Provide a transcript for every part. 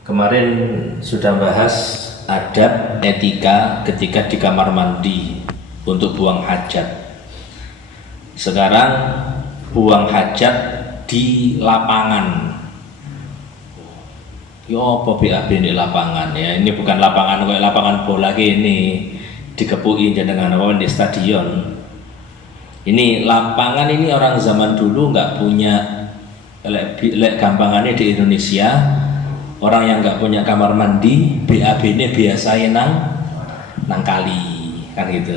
Kemarin sudah bahas adab etika ketika di kamar mandi untuk buang hajat. Sekarang buang hajat di lapangan. Yo apa BAB di lapangan ya. Ini bukan lapangan kayak lapangan bola ini dikepuki jenengan apa di stadion. Ini lapangan ini orang zaman dulu nggak punya lek gampangannya di Indonesia. Orang yang nggak punya kamar mandi, BAB ini biasanya nang kali, kan gitu.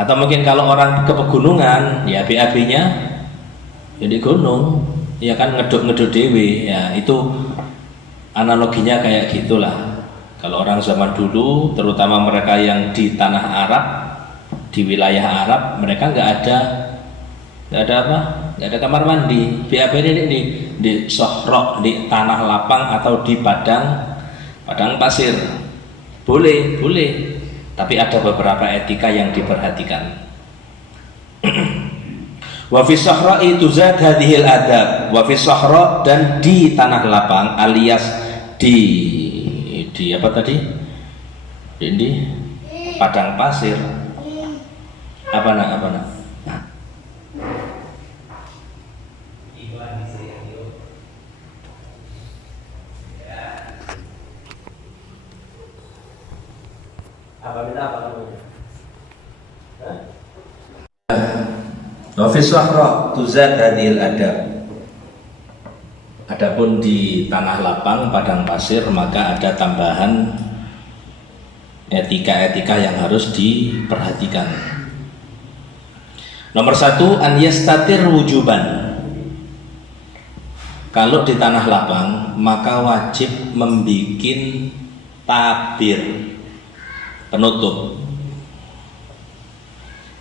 Atau mungkin kalau orang ke pegunungan, ya BAB-nya jadi gunung, ya kan ngeduk dewe, ya itu analoginya kayak gitulah. Kalau orang zaman dulu, terutama mereka yang di tanah Arab, di wilayah Arab, mereka nggak ada apa? Nggak ada kamar mandi. BAB ini di sohrok, di tanah lapang atau di padang pasir. Boleh, tapi ada beberapa etika yang diperhatikan. Wa fi sahra'i tuzad hadhil adab. Wa fi sahra, dan di tanah lapang alias di apa tadi? Di padang pasir. Apa nak? Wa fi sahra tuzad hadhil adab. Adapun di tanah lapang padang pasir maka ada tambahan etika-etika yang harus diperhatikan. Nomor 1, an yastatir wujuban. Kalau di tanah lapang maka wajib membikin tabir penutup.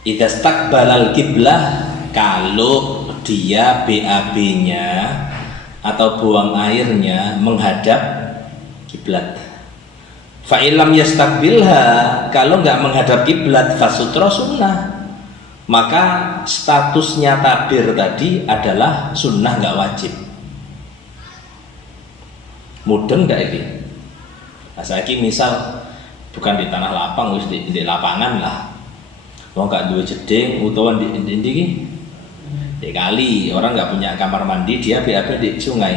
Idza staqbalal qiblah, kalau dia BAB-nya atau buang airnya menghadap kiblat. Fa illam yastaqbilha, kalau enggak menghadap kiblat, fasutra sunnah, maka statusnya tabir tadi adalah sunnah, enggak wajib. Mudeng enggak ini? Nah, saiki misal bukan di tanah lapang, wis di lapangan lah. Wong gak duwe jeding utawa di kali, orang nggak punya kamar mandi, dia BAB di sungai.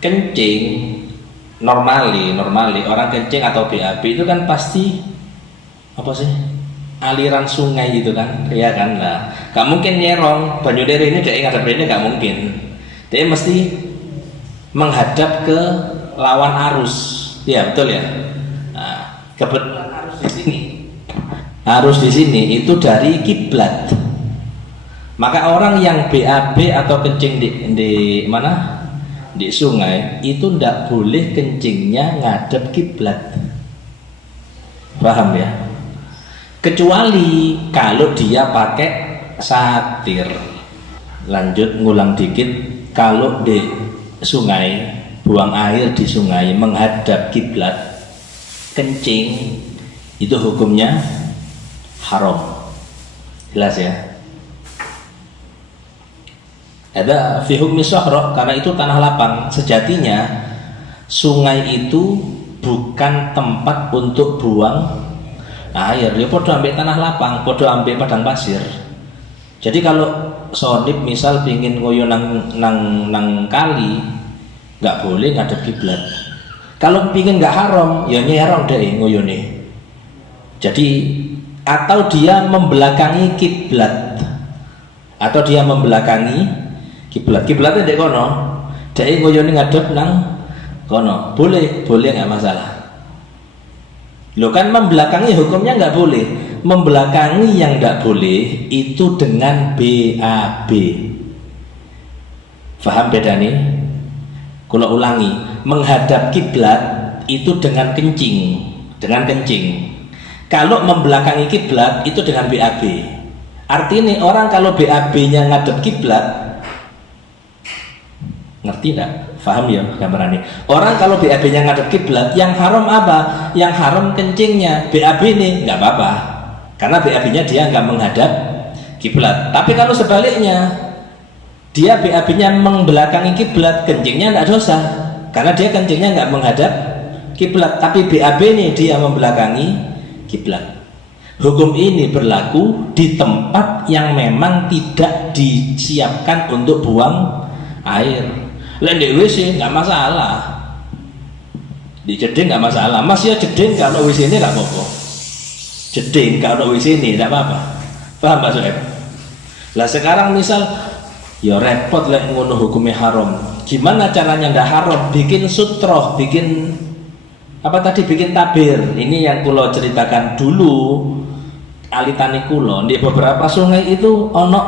Kencing normali orang kencing atau BAB itu kan pasti apa sih, aliran sungai gitu kan, ya kan lah. Gak mungkin nyerong banyu dari ini dia ngadep ini, gak mungkin. Dia mesti menghadap ke lawan arus, ya betul ya. Nah, kebetulan arus di sini itu dari kiblat. Maka orang yang BAB atau kencing di mana? Di sungai itu ndak boleh kencingnya ngadep kiblat. Paham ya? Kecuali kalau dia pakai satir. Lanjut ngulang dikit, kalau di sungai, buang air di sungai menghadap kiblat, kencing itu hukumnya haram. Jelas ya? Ada fi hukmi sahra, karena itu tanah lapang. Sejatinya sungai itu bukan tempat untuk buang air. Ya podo ambil tanah lapang, podo ambil padang pasir. Jadi kalau sonib misal pingin ngoyo nang kali, nggak boleh ngadep kiblat. Kalau pingin nggak haram, ya nyerong deh ngoyone. Jadi atau dia membelakangi kiblat, atau dia membelakangi kiblat. Kiblatnya dek kono, dek ngoyone ngadep nang kono, boleh nggak masalah. Lo kan membelakangi hukumnya nggak boleh. Membelakangi yang nggak boleh itu dengan BAB. Faham beda nih? Kalau ulangi, menghadap kiblat itu dengan kencing. Kalau membelakangi kiblat itu dengan BAB. Artinya orang kalau BAB-nya ngadep kiblat, ngerti enggak? Paham ya gambarannya? Orang kalau BAB-nya ngadep kiblat, yang haram apa? Yang haram kencingnya. BAB ini nggak apa-apa, karena BAB-nya dia nggak menghadap kiblat. Tapi kalau sebaliknya, dia BAB-nya membelakangi kiblat, kencingnya nggak dosa, karena dia kencingnya nggak menghadap kiblat, tapi BAB nih dia membelakangi kiblat. Hukum ini berlaku di tempat yang memang tidak disiapkan untuk buang air. Lain di WC nggak masalah, di jeding nggak masalah. Mas ya jeding kalau WC ini nggak apa-apa, jeding kalau WC ini nggak apa-apa. Paham Pak Soeb? Lah sekarang misal ya repot lek ngono hukumnya haram. Gimana caranya ndak haram? Bikin sutroh, bikin apa tadi, bikin tabir. Ini yang kulo ceritakan dulu alitane kulo di beberapa sungai itu ono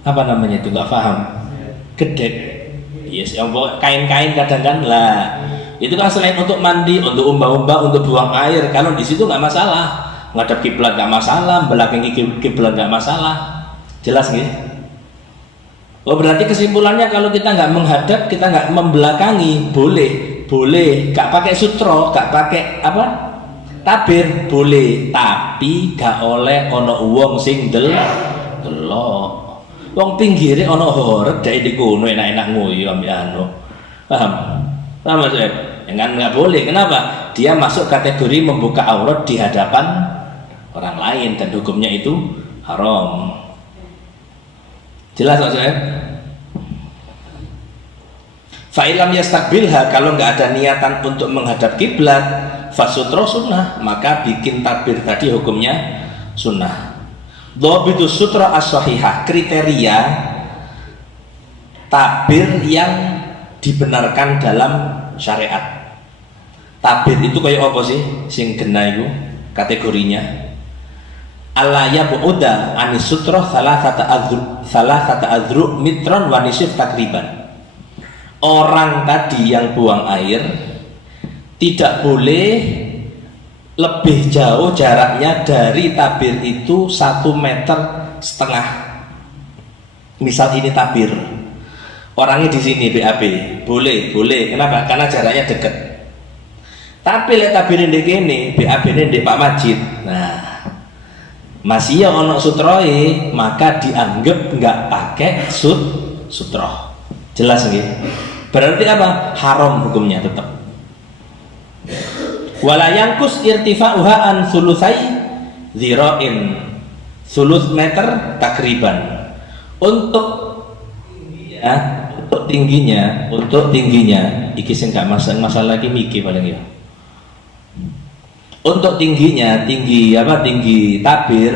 apa namanya itu nggak paham, gedek. Yes, yang kain-kain kadang kan lah. Itu kan selain untuk mandi, untuk umba-umba, untuk buang air. Kalau di situ nggak masalah. Ngadap kiblat nggak masalah, belakangi kiblat nggak masalah. Jelas nggih? Oh berarti kesimpulannya kalau kita nggak menghadap, kita nggak membelakangi, boleh, nggak pakai sutro, nggak pakai apa tabir, boleh, tapi gak oleh ono wong sing delok. Wong pinggire ono horeg dek di kono enak-enak nguyu ambek anu. Paham? Paham Mas? Jangan nggak boleh. Kenapa? Dia masuk kategori membuka aurat di hadapan orang lain dan hukumnya itu haram. Jelas Mas? Fa'ilam yastakbilha, kalau nggak ada niatan untuk menghadap kiblat, fasutro sunnah, maka bikin takbir tadi hukumnya sunnah. Dhabitus sutra as-sahihah, kriteria takbir yang dibenarkan dalam syariat. Takbir itu kayak apa sih? Sing gena itu kategorinya. Allah ya bu'uda anis sutra salah kata adru mitron wanisif takriban. Orang tadi yang buang air tidak boleh lebih jauh jaraknya dari tabir itu 1,5 meter. Misal ini tabir, orangnya di sini BAB, boleh. Kenapa? Karena jaraknya dekat. Tapi lihat tabir ini BAB ini di Pak Majid. Nah, masih yang ono sutroe, maka dianggap nggak pakai sutroh. Jelas nggih? Berarti apa? Haram hukumnya tetap. Wala yangkus irtifa'uha an sulusai dzira'in, sulus meter takriban. Untuk tingginya iki sing gak masalah lagi miki paling ya. Untuk tingginya, tinggi tabir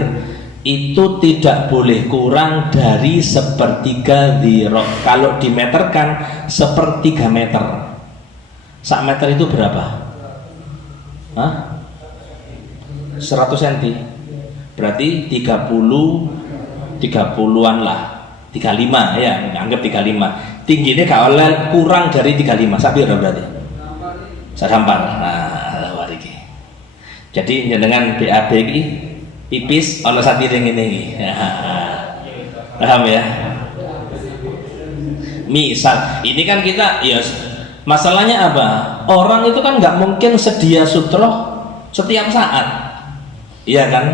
itu tidak boleh kurang dari 1/3 dzira'. Kalau dimeterkan 1/3 meter. 1 meter itu berapa? 100 cm, berarti 30-an lah, 35 ya, anggap 35. Tingginya gak oleh kurang dari 35, sapi berarti sadampar. Nah, wariki. Jadi dengan BAB ini tipis, ono satiring ini. Paham ya? Misal, ini kan kita ya. Masalahnya apa? Orang itu kan nggak mungkin sedia sutroh setiap saat, iya kan?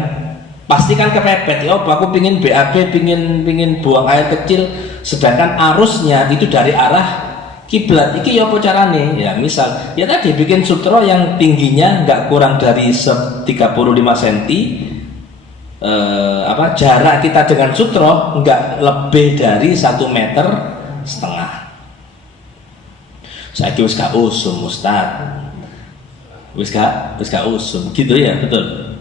Pasti kan kepepet. Ya, aku pingin BAB, pingin buang air kecil, sedangkan arusnya itu dari arah kiblat. Iki ya apa carane? Ya misal, ya tadi bikin sutroh yang tingginya nggak kurang dari 35 cm. Jarak kita dengan sutroh nggak lebih dari 1,5 meter. Saya wis gak usum Ustaz, wis gak usum gitu ya, betul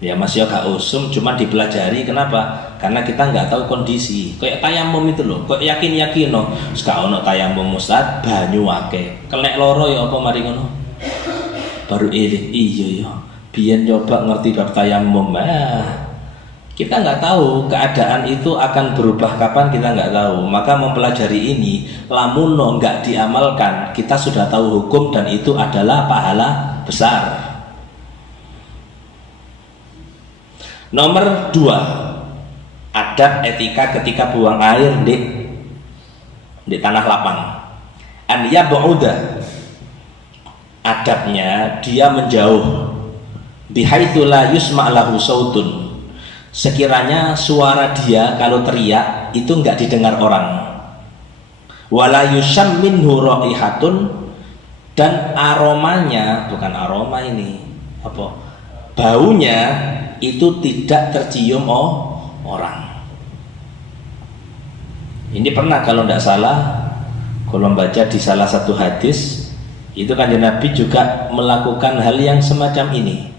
ya Mas ya gak usum, cuma dipelajari. Kenapa? Karena kita nggak tahu kondisi. Kayak tayamum itu loh, kok yakin no gak ono tayamum Ustaz, banyu akeh kelek loro ya apa mari ngono baru iya ya biyen coba ngerti bab tayamum. Kita nggak tahu keadaan itu akan berubah kapan, kita nggak tahu. Maka mempelajari ini, lamuno nggak diamalkan, kita sudah tahu hukum dan itu adalah pahala besar. Nomor 2, adab etika ketika buang air di tanah lapang. An yab'uda, adabnya dia menjauh, bihaitsu la yusma' lahu sautun, sekiranya suara dia kalau teriak itu nggak didengar orang. wala yusham minhu raihatun, dan aromanya, bukan aroma ini, apa? Baunya itu tidak tercium orang. Ini pernah kalau tidak salah, kalau membaca di salah satu hadis, itu Kanjeng Nabi juga melakukan hal yang semacam ini.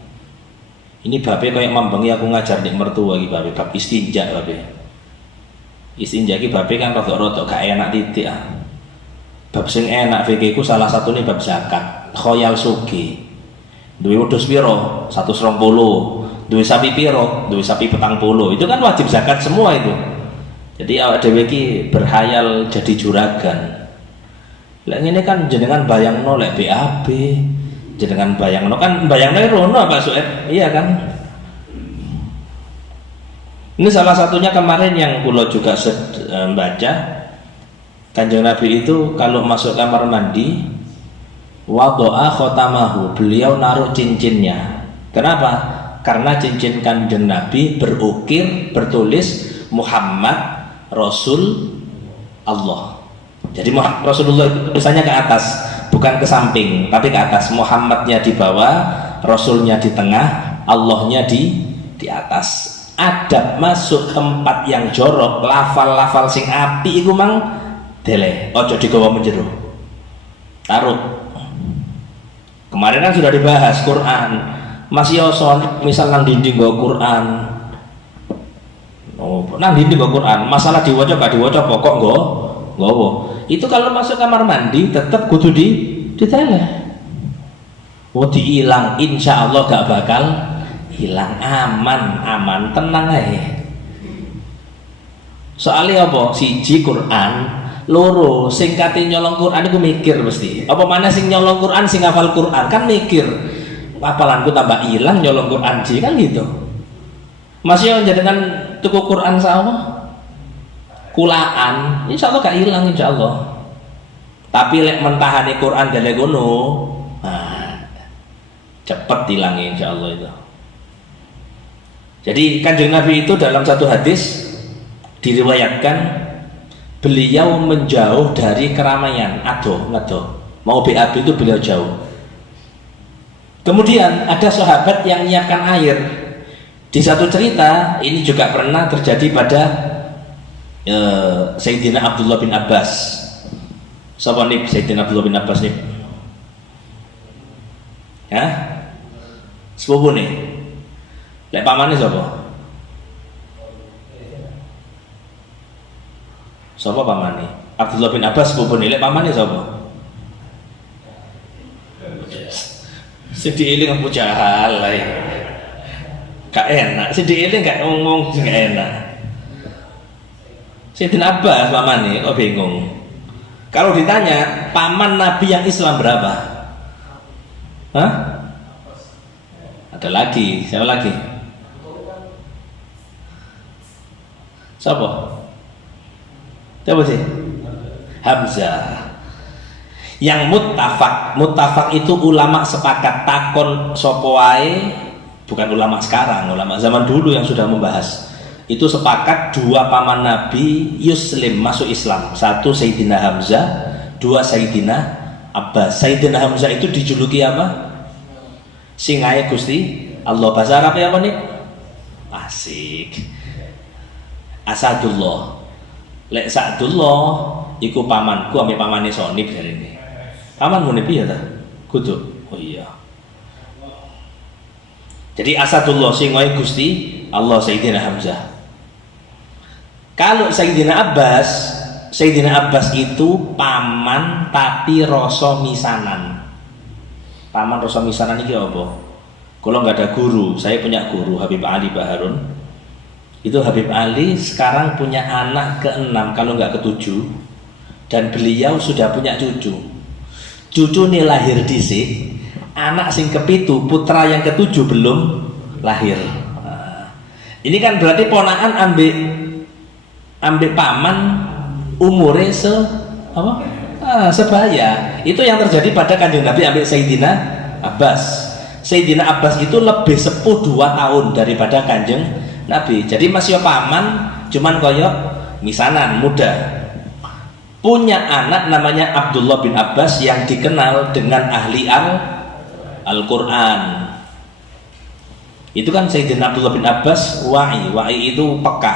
Ini babe kayak mambangi aku ngajar di mertua iki babe, bab istinja babe. Istinja iki babe kan rada-rada gak enak titik ah. Bab sing enak fikih ku salah satu nih bab zakat. Khoyal sugi. Duwe wedhus piro? 120. Duwe sapi piro? Duwe sapi 40. Itu kan wajib zakat semua itu. Jadi awak dhewe iki berhayal jadi juragan. Lah ngene kan jenengan bayangno lek BAB. Jenengan bayangno kan bayangno rono Pak Sueb. Iya kan? Ini salah satunya kemarin yang kula juga baca. Kanjeng Nabi itu kalau masuk kamar mandi, wadoa khotamahu, beliau naruh cincinnya. Kenapa? Karena cincin Kanjeng Nabi berukir, bertulis Muhammad Rasul Allah. Jadi Rasulullah itu tulisannya ke atas, bukan ke samping, tapi ke atas. Muhammadnya di bawah, Rasulnya di tengah, Allahnya di atas. Adab masuk tempat yang jorok, lafal-lafal sing api iku mang dele, ojo digawa menjero. Taruh. Kemarin kan sudah dibahas Quran. Masih oson misal nang dinding nggo Quran. Oh, nang dinding nggo Quran, masalah diwaca gak diwaca pokok nggowo. Itu kalau masuk kamar mandi tetap kudu ditele. Oh diilang, insya Allah gak bakal hilang, aman, tenang aja. Soalnya apa? Siji Quran, loro sing kate nyolong Quran iku mikir mesti. Apa mana sing nyolong Quran sing hafal Quran kan mikir. Hafalanku tambah hilang nyolong Quran sih kan gitu. Masih jenengan tuku Quran sama kulaan, insya Allah gak hilang insya Allah. Tapi lek mentahani Quran dari gono, nah, cepet hilang insya Allah itu. Jadi Kanjeng Nabi itu dalam satu hadis diriwayatkan beliau menjauh dari keramaian, ngedoh. Mau BAB itu beliau jauh. Kemudian ada sahabat yang menyiapkan air. Di satu cerita ini juga pernah terjadi pada Sayyidina Abdullah bin Abbas. Siapa nih Sayyidina Abdullah bin Abbas nih? Ya? Sepupu nih. Lek pamane sapa? Sapa pamane? Abdullah bin Abbas sepupu nilai pamane sapa? Sedih eling Abu Jahal lah. Gak enak, sedih eling gak ngomong gak enak. Sayyidina Abbas pamane kok bingung. Kalau ditanya paman Nabi yang Islam berapa? Hah? Ada lagi, siapa lagi? Siapa? Siapa sih? Hamzah. Yang muttafaq itu ulama sepakat takon sapa wae, bukan ulama sekarang, ulama zaman dulu yang sudah membahas. Itu sepakat dua paman Nabi Yuslim masuk Islam. Satu Sayyidina Hamzah, dua Sayyidina Abbas. Sayyidina Hamzah itu dijuluki apa? Singae Gusti Allah. Bahasa Arabnya apa nih? Asik. Asadullah. Lek Sa'dullah iku pamanku ambek pamane Sonib jarene. Pamanmu ne piye ta? Kudu. Oh iya. Jadi Asadullah sing wae Gusti Allah Sayyidina Hamzah. Kalau Sayyidina Abbas itu paman tapi rasa misanan. Paman rasa misanan iki apa? Kalau nggak ada guru, saya punya guru Habib Ali Baharun. Itu Habib Ali sekarang punya anak ke-6 kalau nggak ke-7, dan beliau sudah punya cucu. Cucu ini lahir dhisik, anak sing ke-7, putra yang ke-7 belum lahir. Nah, ini kan berarti ponakan ambek paman umure sebaya. Itu yang terjadi pada Kanjeng Nabi ambek Sayyidina Abbas. Sayyidina Abbas itu lebih sepuh 2 tahun daripada Kanjeng Nabi. Jadi masih paman, cuman koyok misanan muda. punya anak namanya Abdullah bin Abbas yang dikenal dengan ahli Al-Quran. Itu kan Sayyidina Abdullah bin Abbas wa'i itu peka.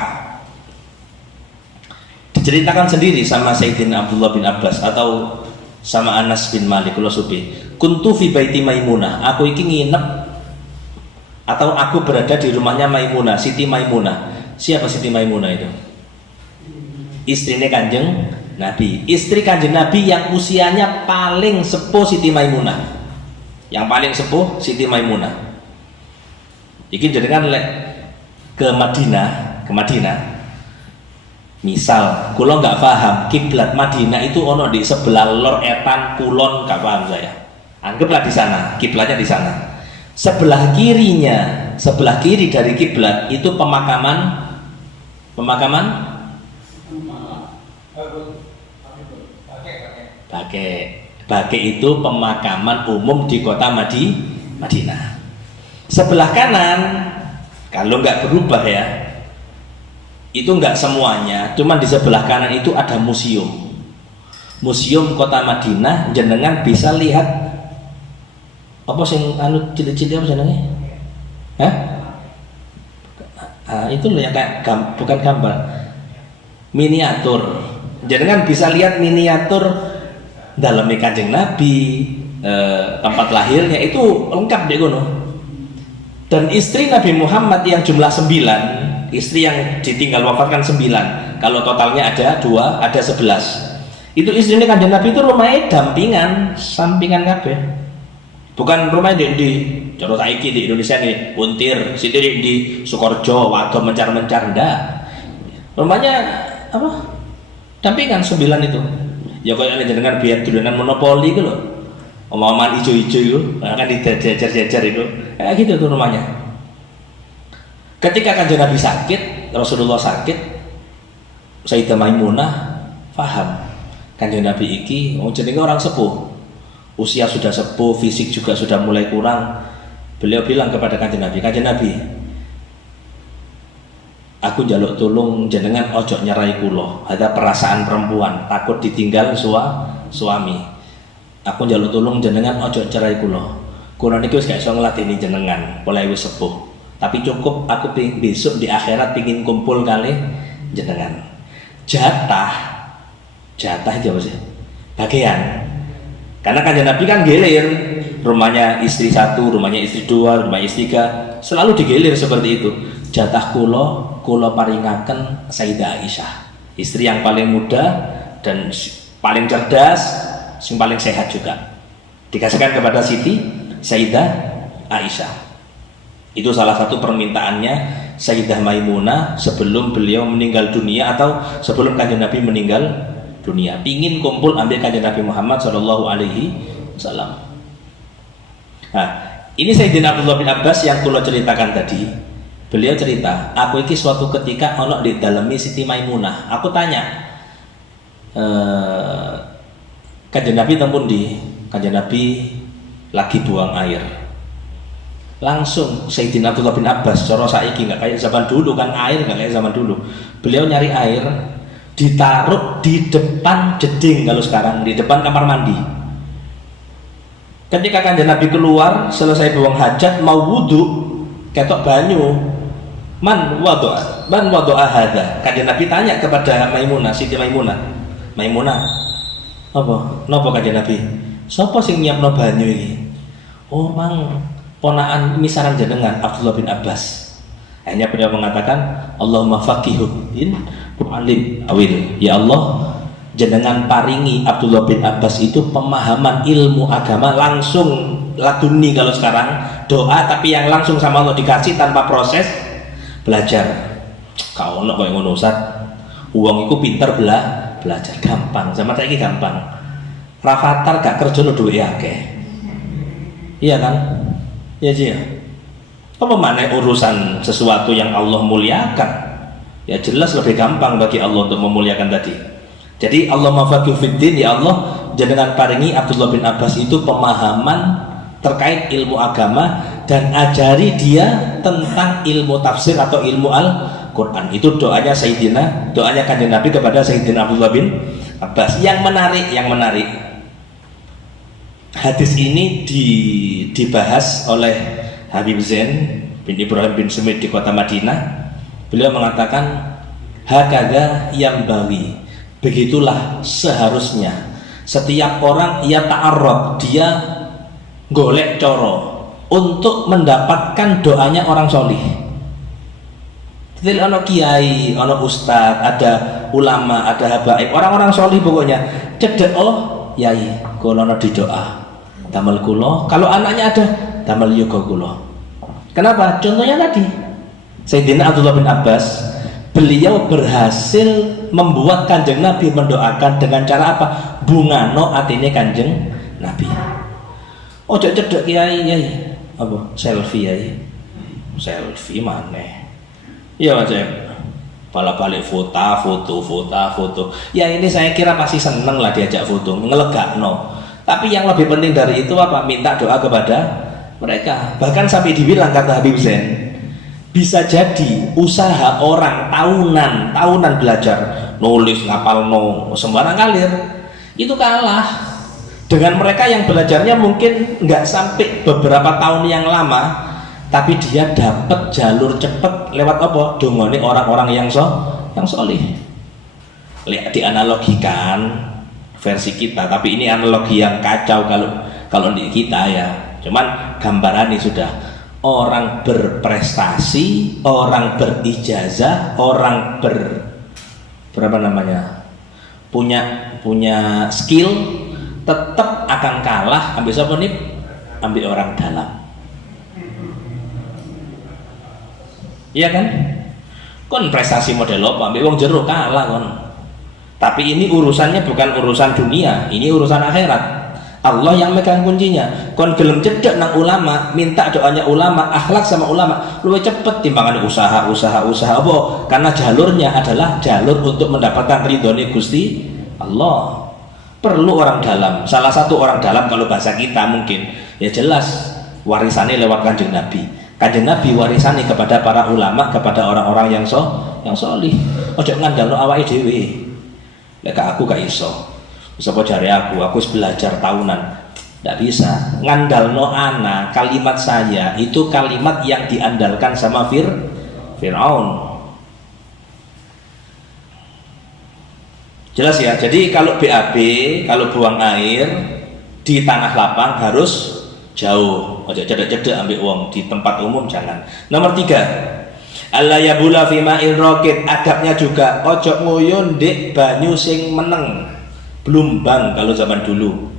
Diceritakan sendiri sama Sayyidina Abdullah bin Abbas atau sama Anas bin Malik kula supi. Kuntu fi baiti Maimunah, aku iki nginep atau aku berada di rumahnya Maimunah, Siti Maimunah. Siapa Siti Maimunah itu? Istrinya Kanjeng Nabi. Istri Kanjeng Nabi yang usianya paling sepuh Siti Maimunah. Yang paling sepuh Siti Maimunah. Iki jenengan lek ke Madinah, misal kula nggak paham kiblat Madinah itu ono di sebelah lor etan kulon, nggak paham saya. Anggaplah di sana, kiblatnya di sana. Sebelah kiri dari kiblat itu pemakaman Bake itu pemakaman umum di kota Madinah. Sebelah kanan, kalau nggak berubah ya, itu nggak semuanya, cuman di sebelah kanan itu ada museum kota Madinah. Jenengan bisa lihat apa sing anu cilik-cilik apa jenenge? Itu loh yang kayak bukan gambar, miniatur. Jenengan bisa lihat miniatur dalam Kanjeng Nabi, tempat lahirnya itu lengkap deh kono. Dan istri Nabi Muhammad yang jumlah 9, istri yang ditinggal wafatkan 9, kalau totalnya ada 2, ada 11. Itu istrinya Kanjeng Nabi itu rumahnya sampingan kabeh. Bukan rumahnya di Joro Saiki di Indonesia nih, Untir, Siti di Sukorjo, Wadon mencar-mencar, ndak. Rumahnya apa? Dampingan 9 itu. Ya kayak jenengan biar duluan monopoli gitu loh. Omongan ijo-ijo itu, kan dijajar-jajar itu. Kayak gitu tuh rumahnya. Ketika Kanjeng Nabi sakit, Rasulullah sakit, Sayyidah Maimunah paham Kanjeng Nabi iki jenenge orang sepuh. Usia sudah sepuh, fisik juga sudah mulai kurang. Beliau bilang kepada Kanjeng Nabi, aku njaluk tulung jenengan ojo nyerai kulo. Ada perasaan perempuan, takut ditinggal suami. Aku njaluk tulung jenengan ojo cerai kulo. Kulo niki wis gak iso ngladeni jenengan, mulai wis sepuh. Tapi cukup aku besok di akhirat pingin kumpul kali jenengan. Jatah itu apa sih? Bagian. Karena Kanjeng Nabi kan gelir, rumahnya istri 1, rumahnya istri 2, rumahnya istri 3, selalu digelir seperti itu. Jatah kulo paringaken Sayyidah Aisyah, istri yang paling muda dan paling cerdas, yang paling sehat juga. Dikasihkan kepada Siti Sayyidah Aisyah. Itu salah satu permintaannya Sayyidah Maimunah sebelum beliau meninggal dunia atau sebelum Kanjeng Nabi meninggal dunia, pingin kumpul ambil Kanjeng Nabi Muhammad Shallallahu Alaihi Wasallam. Nah, ini Sayyidina Abdullah bin Abbas yang kulo ceritakan tadi. Beliau cerita, aku iki suatu ketika ono di dalemi Siti Maimunah. Aku tanya, Kanjeng Nabi tempun di, Kanjeng Nabi lagi buang air. Langsung Sayyidina Abdullah bin Abbas, coro saiki nggak kayak zaman dulu kan, air nggak kayak zaman dulu. Beliau nyari air, ditaruh di depan jeding, kalau sekarang di depan kamar mandi. Ketika Kanjeng Nabi keluar selesai buang hajat mau wudhu, ketok banyu, man wadu'a hadza. Kanjeng Nabi tanya kepada Maimunah, Siti Maimunah, napa Kanjeng Nabi? Sapa sing nyiapno banyu iki? Oh, mang ponaan misaran jenengan Abdullah bin Abbas. Hanya beliau mengatakan, Allahumma faqihhu din alim awil. Ya Allah, jenengan paringi Abdullah bin Abbas itu pemahaman ilmu agama langsung, laduni kalau sekarang doa, tapi yang langsung sama Allah dikasih tanpa proses belajar. Kau nak koyo ngono Ustaz, uang itu pinter belajar gampang, zaman saiki gampang. Rafathar gak kerja lo duwe akeh, iya kan? Iya sih ya. Apa mana urusan sesuatu yang Allah muliakan? Ya jelas lebih gampang bagi Allah untuk memuliakan tadi. Jadi Allah mafaqih fiddin, ya Allah jenengan paringi Abdullah bin Abbas itu pemahaman terkait ilmu agama dan ajari dia tentang ilmu tafsir atau ilmu Al-Quran. Itu doanya Kanjeng Nabi kepada Sayyidina Abdullah bin Abbas. Yang menarik hadis ini dibahas oleh Habib Zain bin Ibrahim bin Sumit di kota Madinah. Beliau mengatakan hakadha yambaghi, begitulah seharusnya setiap orang ia ta'arrad, dia golek coro untuk mendapatkan doanya orang solih. Jadi ono kiai, ono ustad, ada ulama, ada habaib, orang-orang solih pokoknya cedek yai kalau ono di doa damel kulo, kalau anaknya ada damel yoga kulo. Kenapa? Contohnya tadi Sayyidina Abdullah bin Abbas, beliau berhasil membuat Kanjeng Nabi mendoakan dengan cara apa? Bungano atine Kanjeng Nabi. Ojo cedek kiai yai apa selfie yai, selfie maneh iya macam balik foto. Ya ini saya kira pasti seneng lah diajak foto, ngelegakno. Tapi yang lebih penting dari itu apa? Minta doa kepada mereka. Bahkan sampai dibilang kata Habib Zain, bisa jadi usaha orang tahunan belajar nulis ngapal sembarang ngalir itu kalah dengan mereka yang belajarnya mungkin nggak sampai beberapa tahun yang lama, tapi dia dapat jalur cepet lewat apa? Dongone orang-orang yang solih. Lihat dianalogikan versi kita, tapi ini analogi yang kacau kalau di kita ya. Cuman gambarannya sudah orang berprestasi, orang berijazah, orang berapa namanya? punya skill tetap akan kalah ambil siapa nih? Ambil orang dalam. Iya kan? Kon prestasi model apa? Ambil wong jero kalah kon. Tapi ini urusannya bukan urusan dunia, ini urusan akhirat. Allah yang megang kuncinya. Kon gelem cedek nang ulama, minta doanya ulama, akhlak sama ulama, luwih cepet timbangan usaha apa? Karena jalurnya adalah jalur untuk mendapatkan ridhone Gusti Allah. Perlu orang dalam. Salah satu orang dalam kalau bahasa kita mungkin ya jelas warisannya lewat Kanjeng Nabi. Kanjeng Nabi warisani kepada para ulama, kepada orang-orang yang solih. Ojo ngandalno awake dhewe. Lek aku gak iso. Sapa jare aku belajar tahunan. Tidak bisa. Ngandalno ana, kalimat saya itu kalimat yang diandalkan sama Fir'aun. Jelas ya. Jadi kalau BAB, kalau buang air di tanah lapang harus jauh, ojo cedek-cedek ambil uang di tempat umum jangan. Nomor 3, alla yabula fi ma'il raqid, adabnya juga ojo nguyun ndek banyu sing meneng, blumbang kalau zaman dulu.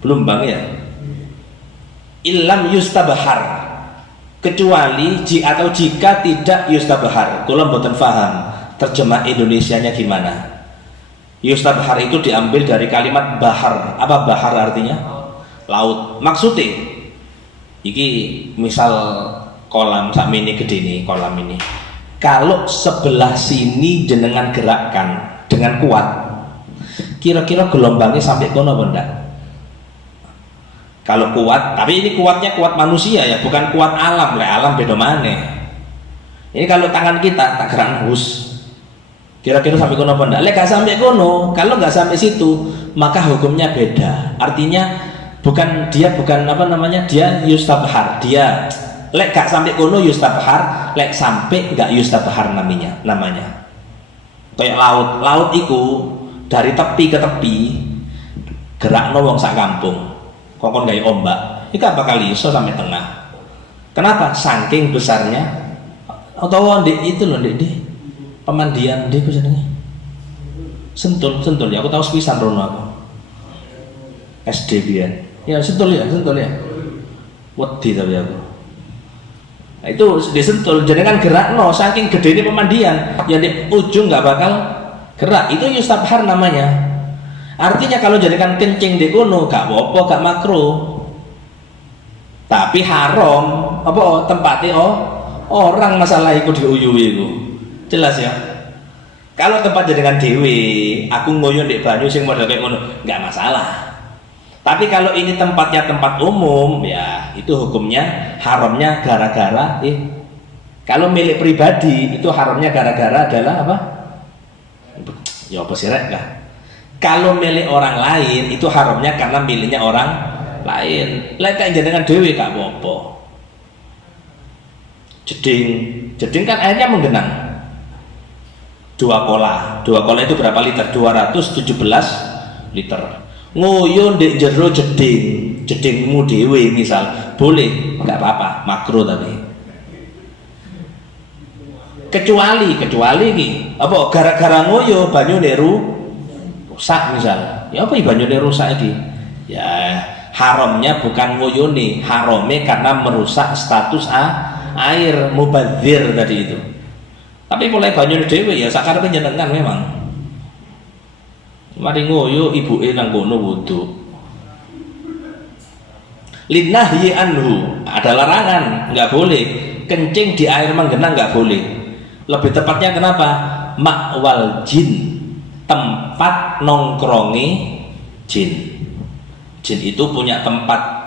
Blumbang ya. Illam yustabahar, kecuali atau jika tidak yustabahar. Kula mboten paham terjemah Indonesianya gimana. Yustabahar itu diambil dari kalimat bahar. Apa bahar artinya? Laut. Maksudnya iki misal kolam sakmene gede nih kolam ini, kalau sebelah sini jenengan gerakkan dengan kuat, kira-kira gelombangnya sampai kono apa enggak? Kalau kuat, tapi ini kuatnya kuat manusia ya, bukan kuat alam. Alam beda maneh. Ini kalau tangan kita tak gerak hus, kira-kira sampai kono apa enggak? Lek gak sampai kono, kalau nggak sampai situ maka hukumnya beda. Artinya dia bukan apa namanya, dia yustabhar, dia lek gak sampai kono yustabhar, lek sampai gak yustabhar namanya. Kayak laut itu dari tepi ke tepi gerakno wong sak kampung, kokon gawe ombak, itu bakal iso sampai tengah. Kenapa? Saking besarnya. Atau itu loh di pemandian di jenenge sentul ya, aku tahu sepisan rono aku SD biyen. Ya sentul ya wedi tapi aku nah, itu disentul jenengan gerakno saking gedene pemandian ya di ujung nggak bakal gerak, itu yustabhar namanya. Artinya kalau jenengan kencing di kono gak apa-apa, gak makro, tapi haram apa tempatnya orang masalah iku diuyuhi iku. Jelas ya. Kalau tempat jenengan dewe, aku ngoyo ndek banyu sing model kayak ngono, nggak masalah. Tapi kalau ini tempatnya tempat umum, ya itu hukumnya haramnya gara-gara kalau milik pribadi itu haramnya gara-gara adalah apa? Ya apa sih rek lah. Kalau milik orang lain itu haramnya karena miliknya orang lain. Lek jenengan dhewe gak apa-apa. Jeding kan airnya menggenang. 2 kola itu berapa liter? 217 liter. Nguyuh ndek jero jedingmu dhewe misal, boleh, enggak apa-apa, makruh tapi. Kecuali iki, apa gara-gara nguyuh banyune rusak misal. Ya apa banyune rusak iki? Ya haramnya bukan nguyune, harame karena merusak status air, mubadzir tadi itu. Tapi mulai banyu dhewe ya sakarepe jenengan memang. Mari nguyuh ibuke nang kono wudu. Linahyi anhu, ada larangan, enggak boleh kencing di air menggenang, enggak boleh. Lebih tepatnya kenapa? Makwal jin, tempat nongkrongi jin. Jin itu punya tempat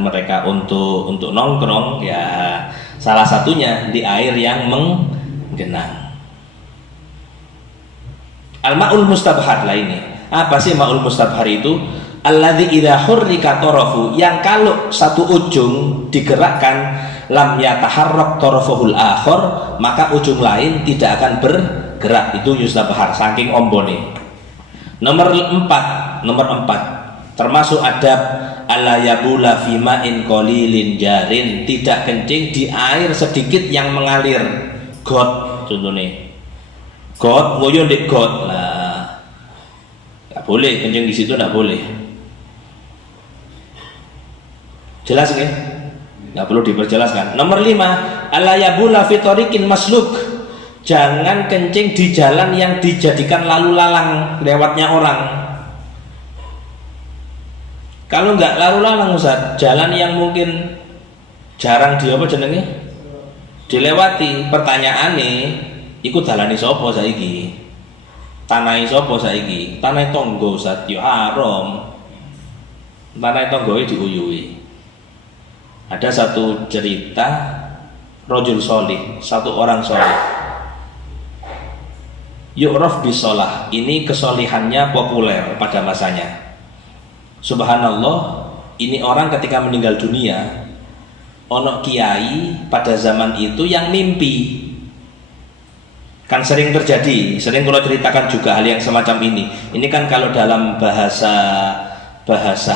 mereka untuk nongkrong ya. Salah satunya di air yang menggenang. Al-ma'ul mustabhar lah ini. Apa sih ma'ul mustabhar itu? Alladzi idza hurrika tarafu, yang kalau satu ujung digerakkan lam yataharrak tarafuhul akhar, maka ujung lain tidak akan bergerak. Itu yustabhar saking ombone. Nomor 4 termasuk adab ala yabula fima in qalilin jarin, tidak kencing di air sedikit yang mengalir. Got contohnya, got nguyuh ndek got lah, nggak boleh kencing di situ, nggak boleh. Jelas nggih? Nggak perlu diperjelaskan. Nomor 5 ala yabula fi tariqin masluk, jangan kencing di jalan yang dijadikan lalu lalang lewatnya orang. Kalau nggak lalu lalang Ustaz, jalan yang mungkin jarang dilewati, pertanyaane iku dalane sapa saiki? Tanahe sapa saiki? Tanahe tangga Ustaz, ya haram. Tanahe tanggae diuyuhi. Ada satu cerita rajul sholih, satu orang sholih. Yu'raf bisolah, ini kesolihannya populer pada masanya. Subhanallah, ini orang ketika meninggal dunia, ono kiai pada zaman itu yang mimpi. Kan sering terjadi, sering kalau ceritakan juga hal yang semacam ini. Ini kan kalau dalam bahasa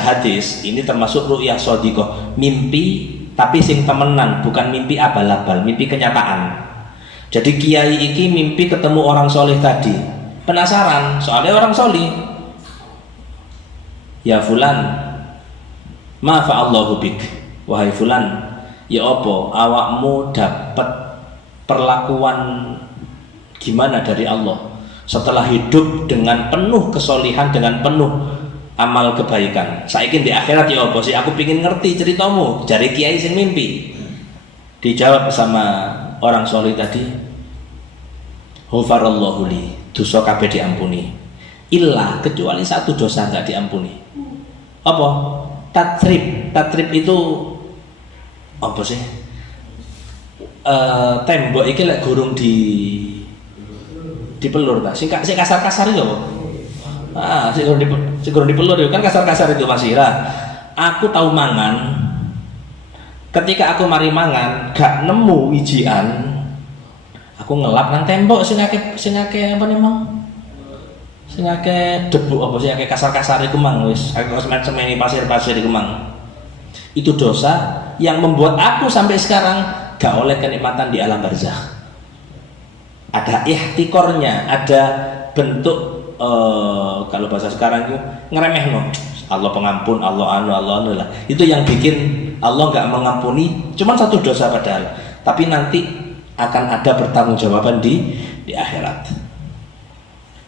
hadis, ini termasuk ru'yah shadiqah, mimpi tapi sing temenan, bukan mimpi abal-abal, mimpi kenyataan. Jadi kiai iki mimpi ketemu orang soleh tadi, penasaran, soalnya orang soleh. Ya fulan, ma fa'allahu bik, wahai fulan, ya apa awakmu dapat perlakuan gimana dari Allah setelah hidup dengan penuh kesolihan, dengan penuh amal kebaikan. Saiki di akhirat ya apa sih? Aku pingin ngerti ceritamu. Jari kiai sing mimpi. Dijawab sama orang soleh tadi, Ghafarallahu li, dosa kabeh diampuni. Illa, kecuali satu dosa enggak diampuni. Apa? Tatrib itu apa sih? Tembok iki lek gurung dipelur ta. Sing kasar-kasar itu apa? Sing gurung dipelur itu kan kasar-kasar itu masih lah. Aku tahu mangan. Ketika aku mari mangan, gak nemu wijian. Aku ngelap nang tembok sing akeh apa nemong? Sing akeh debu apa sih akeh kasar-kasar iku mang wis akeh semen-semeni pasir-pasir iku mang. Itu dosa yang membuat aku sampai sekarang gak oleh kenikmatan di alam barzakh. Ada ihtikornya, ada bentuk kalau bahasa sekarang itu ngeremehno. Allah pengampun, Allah anu lah. Itu yang bikin Allah gak mengampuni cuma satu dosa padahal. Tapi nanti akan ada pertanggungjawaban di akhirat.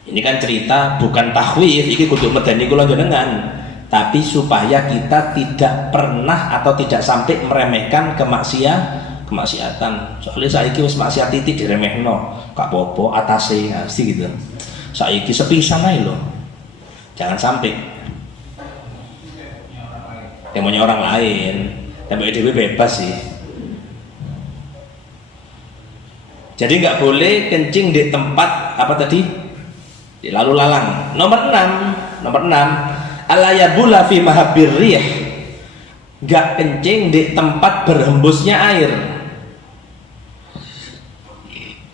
Ini kan cerita bukan takhwif, ini kudu medeni kula jenengan, tapi supaya kita tidak pernah atau tidak sampai meremehkan kemaksiatan. Soalnya saiki wis maksiat titik diremehno, gak popo atase mesti gitu. Saiki sepisan ae lho. Jangan sampai. Temonya orang lain, tapi dhewe bebas sih. Jadi nggak boleh kencing di tempat apa tadi? lalu lalang. Nomor 6 alayabula fi mahabir rih, gak kencing di tempat berhembusnya air.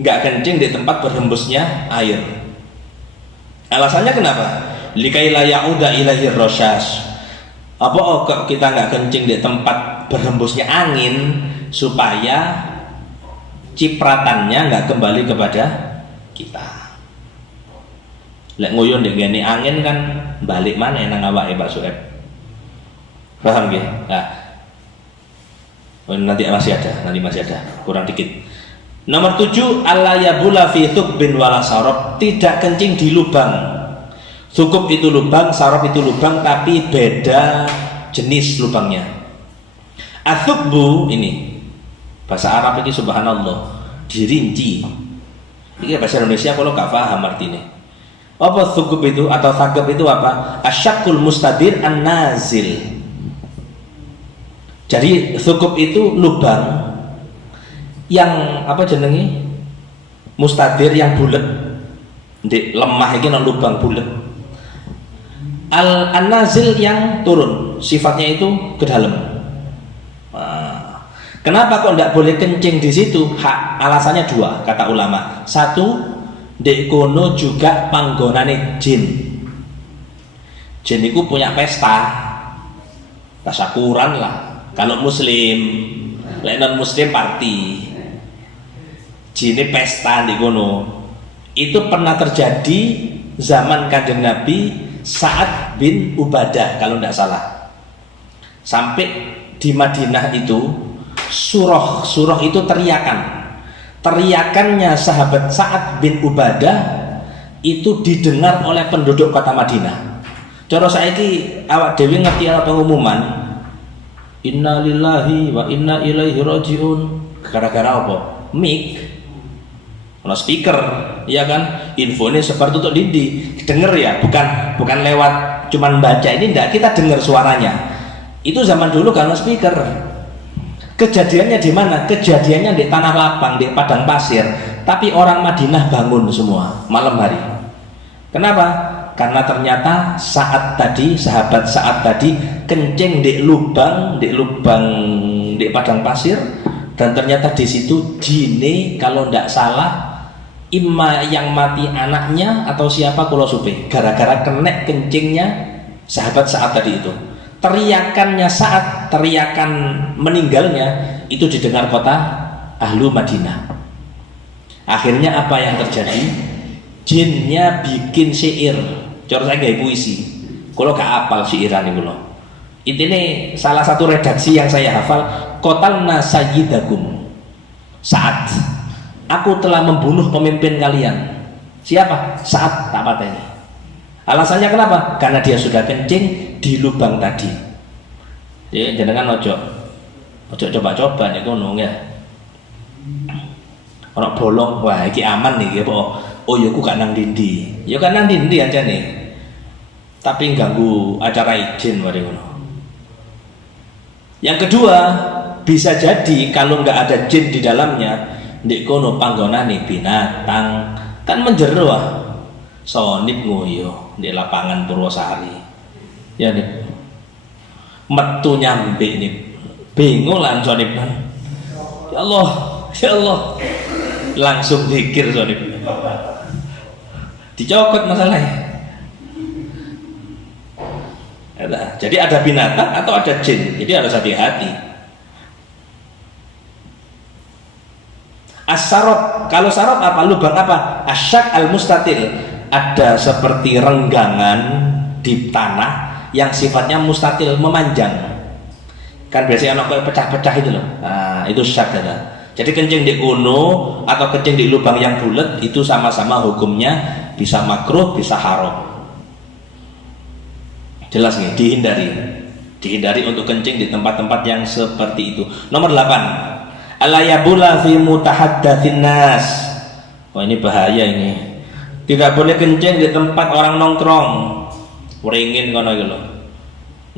Gak kencing di tempat berhembusnya air. Alasannya kenapa? Likai la ya'uda ilaihi rasyas. Apa kok kita nggak kencing di tempat berhembusnya angin supaya cipratannya nggak kembali kepada kita. Lek nguyun dek gini angin kan balik mana nang awake Pak Sueb. Paham nggih? Nah, nanti masih ada, kurang dikit. Nomor 7 alla yabula fi thukbin wala sarab, tidak kencing di lubang. Thuqub itu lubang, sarab itu lubang, tapi beda jenis lubangnya. Athukbu ini bahasa Arab ini subhanallah dirinci. Ini bahasa Indonesia kalau gak paham artinya. Apa thukub itu atau thaqab itu apa? Asyakul mustadir an-nazil. Jadi thukub itu lubang yang apa jenenge? Mustadir yang bulat. Ndek lemah iki nang lubang bulat. An-nazil yang turun, sifatnya itu ke dalam. Nah, kenapa kok tidak boleh kencing di situ? Alasannya 2 kata ulama. 1, dek kono juga panggonane jin. Jin itu punya pesta, tasakuran lah. Kalau muslim, lek non muslim party. Jin pesta di kono. Itu pernah terjadi zaman Kanjeng Nabi Sa'ad bin Ubadah kalau tidak salah. Sampai di Madinah itu surah itu teriakannya sahabat Sa'ad bin Ubadah itu didengar oleh penduduk kota Madinah. Cara saiki awak dhewe ngerti ana pengumuman inna lillahi wa inna ilaihi rajiun gara-gara apa? Mic ono speaker, ya kan, infonya seperti untuk dindi denger ya, bukan lewat cuman baca, ini enggak, kita dengar suaranya. Itu zaman dulu kalau speaker. Kejadiannya di mana? Kejadiannya di tanah lapang, di padang pasir, tapi orang Madinah bangun semua malam hari. Kenapa? Karena ternyata sahabat saat tadi kencing di lubang di padang pasir, dan ternyata di situ jine kalau tidak salah imma yang mati anaknya atau siapa kulo supe gara-gara kena kencingnya sahabat saat tadi itu. Teriakannya saat teriakan meninggalnya itu didengar kota ahlu Madinah. Akhirnya apa yang terjadi? Jinnya bikin syair. Cara saya gak puisi. Kulo gak apal syairan ini kulo. Intinya salah satu redaksi yang saya hafal, qatalna sayyidakum saat aku telah membunuh pemimpin kalian. Siapa? Saat tak pateni. Alasannya kenapa? Karena dia sudah kencing di lubang tadi. Ya, jenengan ojo coba-coba nek ngono ya. Ono bolong, wah iki aman nih ya, oh ya aku gak nang dindi. Ya kan nang dindi aja nih. Tapi ganggu acara izin mari ngono. Yang kedua, bisa jadi kalau nggak ada jin di dalamnya, ndek kono panggonane binatang kan menjero ah. Sonip ngoyo di lapangan Purwosari. Ya nih. Metu nyampe nih. Bingung lan sonip kan. Ya Allah. Langsung zikir sonip. Dicokot masalahnya. Jadi ada binatang atau ada jin. Jadi harus hati-hati. As-sarab, kalau sarab apa? Lubang apa? Asyak al-mustatil, ada seperti renggangan di tanah yang sifatnya mustatil, memanjang. Kan biasanya anak pecah-pecah itu loh. Nah, itu syak ada. Jadi kencing di kuno atau kencing di lubang yang bulat itu sama-sama hukumnya bisa makruh, bisa haram. Jelas nih, dihindari untuk kencing di tempat-tempat yang seperti itu. Nomor 8. Alayabula fi mutahaddatsin nas. Wah ini bahaya ini. Tidak boleh kencing di tempat orang nongkrong. Uringin kono iki lho.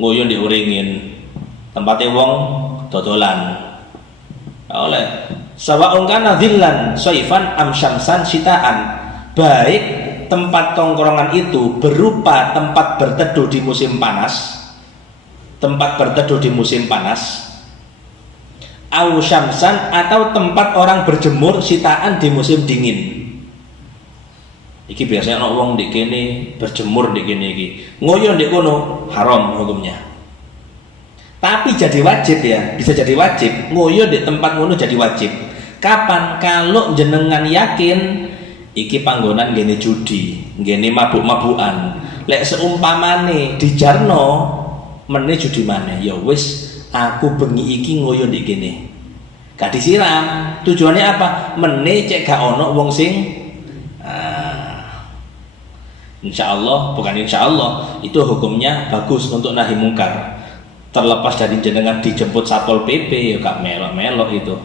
Nguyun di uringin. Tempatnya wong dodolan. Oleh sawaun kana dhillan saifan am syamsan sitaan. Baik tempat tongkrongan itu berupa tempat berteduh di musim panas, tempat berteduh di musim panas, au syamsan, atau tempat orang berjemur sitaan di musim dingin. Iki biasanya ana wong ndek kene berjemur ndek kene iki. Ngoyo ndek kono haram hukumnya. Tapi jadi wajib ya, bisa jadi wajib. Ngoyo ndek tempat ngono jadi wajib. Kapan? Kalau jenengan yakin iki panggonan ngene judi, ngene mabuk-mabukan. Lek seumpamane dijarno meneh judi maneh, ya wis aku bengi iki ngoyo ndek kene. Gak disiram. Tujuannya apa? Meneh cek gak ono wong sing insya Allah, bukan insya Allah, itu hukumnya bagus untuk nahi mungkar. Terlepas dari jenengan dijemput Satpol PP, ya gak melok-melok itu.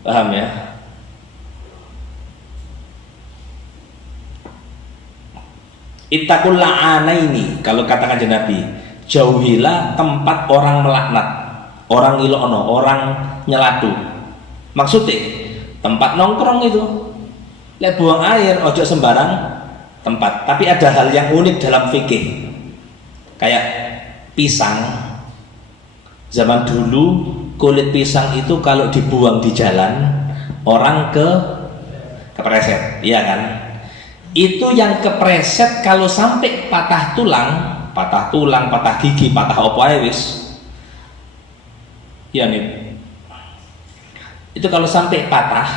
Paham ya? Ittaqul la'anaini, kalau katakan Nabi, jauhilah tempat orang melaknat, orang ngilokno, orang nyelatu. Maksudnya tempat nongkrong itu, lek buang air ojo sembarang tempat. Tapi ada hal yang unik dalam fikih, kayak pisang. Zaman dulu kulit pisang itu kalau dibuang di jalan orang kepreset, iya kan? Itu yang kepreset kalau sampai patah tulang, patah gigi, patah opo ae wis. Ya nih. Itu kalau sampai patah,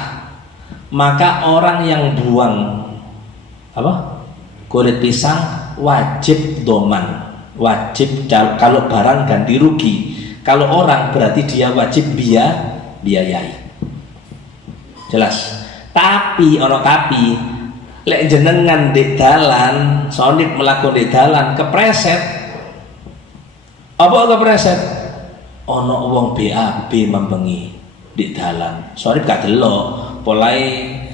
maka orang yang buang apa? Kulit pisang wajib doman, wajib kalau barang ganti rugi. Kalau orang berarti dia wajib biayai. Jelas. Tapi lek jenengan di dalan, sonip melakukan di dalan kepreset. Apa kepreset? Ono wong BAB membengi di dalan. Sonip gak delok, mulai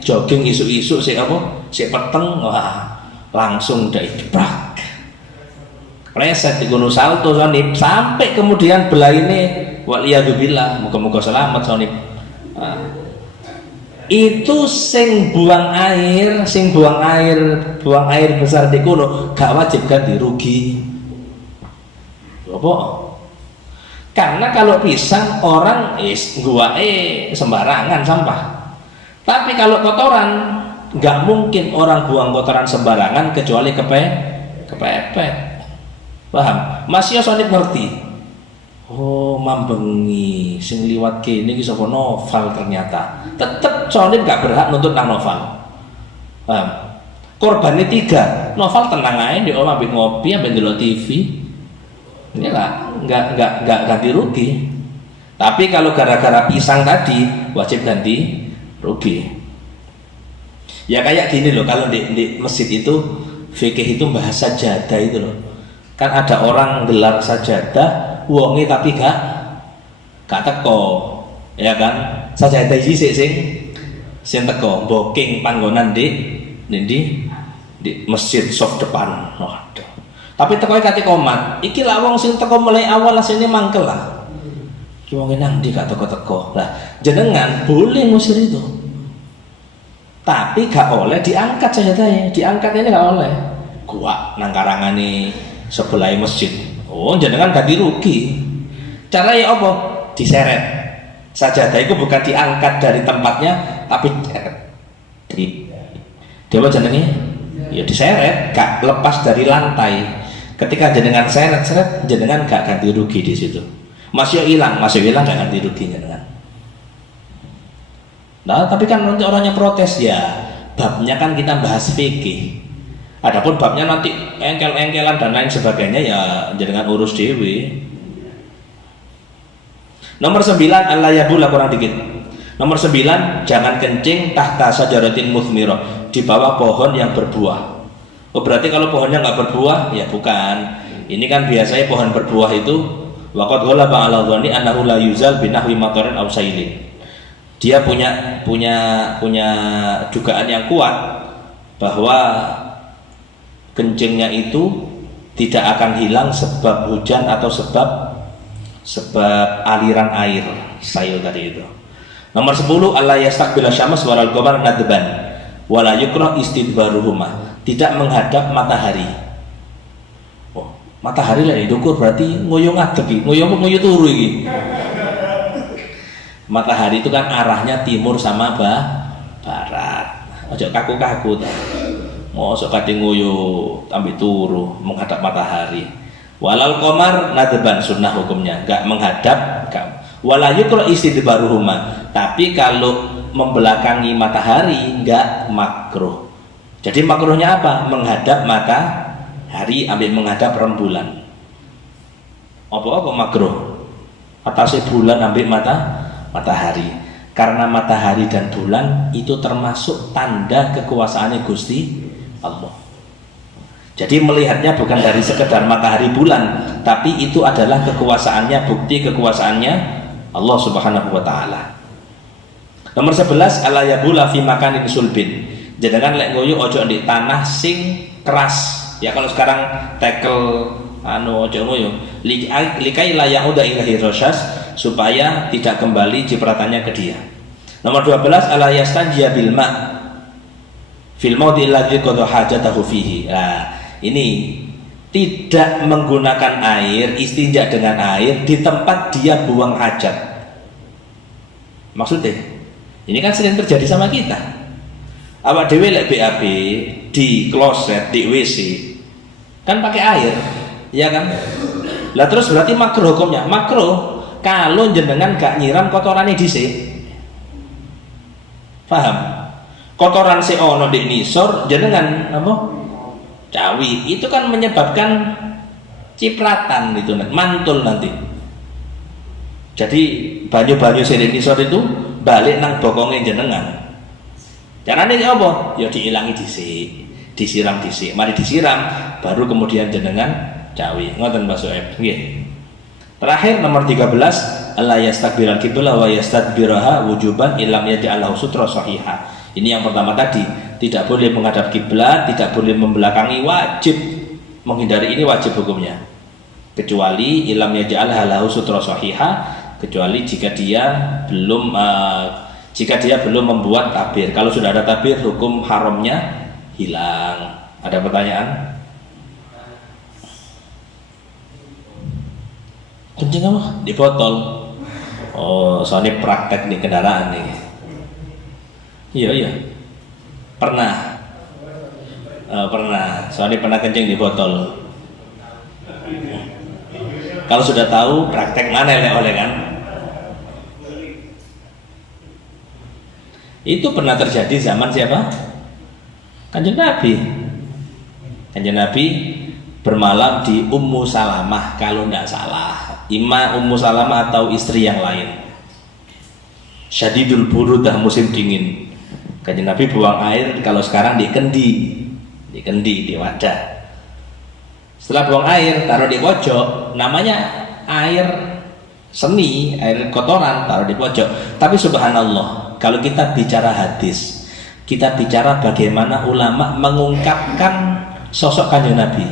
jogging isu-isu sik apa? Sik peteng, wah langsung dari jebrak preset di gunung salto sonip, sampai kemudian belainnya waliyadzubillah, moga-moga selamat sonip. Itu sing buang air besar di gunung gak wajib ganti rugi. Apa? Karena kalau pisang orang sembarangan sampah, tapi kalau kotoran nggak mungkin orang buang kotoran sembarangan kecuali kepepet. Paham? Mas yo sonip ngerti. Oh, mambengi sing liwat kene iki sapa novel ternyata. Tetep sonip gak berhak nuntut nang novel. Paham? Korbannya 3. Novel tenang aja di omah ambek ngopi ambek ndelok TV. Ini lah, enggak ganti rugi. Tapi kalau gara-gara pisang tadi wajib ganti rugi. Ya kayak gini loh, kalau di masjid itu fikih itu bahasa sajadah itu loh. Kan ada orang gelar sajadah wonge tapi gak teko, ya kan? Sajadah iki sing teko booking panggonan di masjid soft depan. Waduh. Tapi teko kate komat. Iki lah wong sing teko mulai awal asline mangkel lah. Ki wong nang ndi gak teko-teko. Lah, jenengan boleh ngusir itu. Tapi gak oleh diangkat sajadahnya. Diangkat ini gak oleh. Gua nang karangane sebelah masjid. Oh, jangan ganti rugi. Caranya apa? Diseret. Sajadah itu bukan diangkat dari tempatnya, tapi dia jenenge ya diseret, gak lepas dari lantai. Ketika jenengan seret, jenengan gak ganti rugi di situ. Masih hilang gak ganti rugi jenengan. Nah, tapi kan nanti orangnya protes ya. Babnya kan kita bahas fikih. Adapun babnya nanti engkel-engkelan dan lain sebagainya ya jenengan urus dewe. Nomor 9 Allah yabula, kurang dikit. Nomor 9 jangan kencing tahta sajaratin muthmirah, di bawah pohon yang berbuah. Oh, berarti kalau pohonnya nggak berbuah ya bukan. Ini kan biasanya pohon berbuah itu waqad ghalaba ala dhanni annahu la yuzal binahwi matarin aw sailin. Dia punya dugaan yang kuat bahwa kencingnya itu tidak akan hilang sebab hujan atau sebab aliran air sayul tadi itu. Nomor 10 Allah yastaqbila syams waral qamar nadban wala yukrah istidbaruhuma. tidak menghadap matahari. Oh, matahari lah diukur berarti ngoyo ngadeg iki, ngoyo turu iki. Matahari itu kan arahnya timur sama barat. Ojo kaku-kaku ta. Mosok kate ngoyo ambil turu menghadap matahari. Walal qamar nadban sunnah hukumnya, enggak menghadap, enggak. Wala yukra istidbaruhuma. Tapi kalau membelakangi matahari enggak makruh. Jadi makruhnya apa? Menghadap matahari ambil menghadap rembulan. Apa makruh? Atasnya bulan ambil matahari. Karena matahari dan bulan itu termasuk tanda kekuasaannya Gusti Allah. Jadi melihatnya bukan dari sekedar matahari bulan, tapi itu adalah kekuasaannya, bukti kekuasaannya Allah Subhanahu wa taala. Nomor 11, ala yabula fi makanin sulbin. Jangan lek ngoyo ojo di tanah sing keras. Ya kalau sekarang tackle ojo ngoyo. Likai la yauda ilahi rosyas, supaya tidak kembali cipratannya ke dia. Nomor 12, ala yastanjiya bil ma fil maudhi alladhi qad hajatahu fihi. Nah, ini tidak menggunakan air, istinja dengan air di tempat dia buang hajat. Maksudnya, ini kan sering terjadi sama kita. Awak dhewe lek BAB di kloset, di WC, kan pakai air, ya kan? Lah terus berarti makruh hukumnya. Makruh kalau jenengan gak nyiram kotorane dhisik. Paham? Kotoran si ono di nisor jenengan apa? Cawi, itu kan menyebabkan cipratan itu mantul nanti. Jadi banyu-banyu sing nisor itu balik nang bokonge jenengan. Carane apa? Ya diilangi dhisik, disiram dhisik. Mari disiram baru kemudian jenengan cawi. Ngoten Pak Soeb. Nggih. Terakhir nomor 13, alla yastakbiral qiblah wa yastadbiraha wujuban illam yaj'alahu sutra sahihah. Ini yang pertama tadi, tidak boleh menghadap kiblat, tidak boleh membelakangi, wajib menghindari, ini wajib hukumnya. Kecuali ilam yaj'alha lahu sutra sahihah, kecuali jika dia belum membuat takbir. Kalau sudah ada takbir, hukum haramnya hilang. Ada pertanyaan? Kencing apa? Di botol. Oh, soalnya praktek di kendaraan nih. Iya. Pernah. Pernah. Soalnya pernah kencing di botol. Kalau sudah tahu praktek mana ya oleh kan? Itu pernah terjadi zaman siapa? Kanjeng Nabi. Kanjeng Nabi bermalam di Ummu Salamah kalau tidak salah. Ima Ummu Salamah atau istri yang lain. Syadidul burudah, musim dingin. Kanjeng Nabi buang air kalau sekarang di kendi, di wadah. Setelah buang air taruh di pojok, namanya air seni, air kotoran taruh di pojok. Tapi subhanallah, kalau kita bicara hadis, kita bicara bagaimana ulama mengungkapkan sosok Kanjeng Nabi.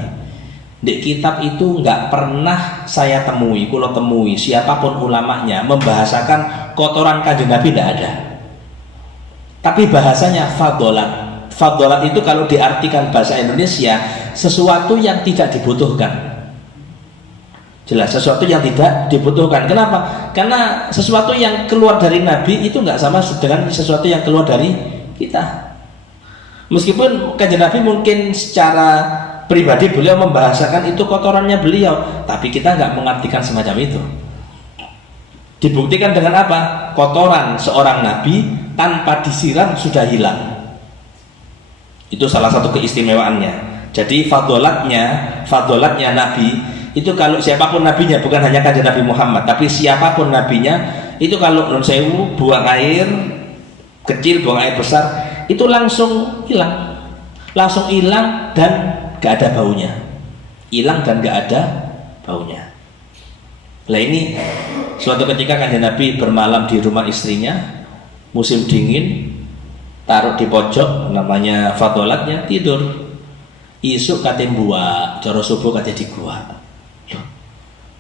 Di kitab itu nggak pernah saya temui, kulo temui siapapun ulamanya membahasakan kotoran Kanjeng Nabi, tidak ada. Tapi bahasanya fadolat. Fadolat itu kalau diartikan bahasa Indonesia, sesuatu yang tidak dibutuhkan. Jelas, sesuatu yang tidak dibutuhkan. Kenapa? Karena sesuatu yang keluar dari Nabi itu nggak sama dengan sesuatu yang keluar dari kita. Meskipun Kanjeng Nabi mungkin secara pribadi beliau membahasakan itu kotorannya beliau, tapi kita nggak mengartikan semacam itu. Dibuktikan dengan apa? Kotoran seorang nabi tanpa disiram sudah hilang. Itu salah satu keistimewaannya. Jadi fadolatnya nabi itu, kalau siapapun nabinya, bukan hanya Kanjeng Nabi Muhammad, tapi siapapun nabinya itu kalau nun sewu buang air kecil, buang air besar, itu langsung hilang dan gak ada baunya, hilang dan gak ada baunya. Lah ini suatu ketika Kanjeng Nabi bermalam di rumah istrinya, musim dingin, taruh di pojok, namanya fadolatnya, tidur. Isuk kate buak, cara subuh kate di gua. Loh,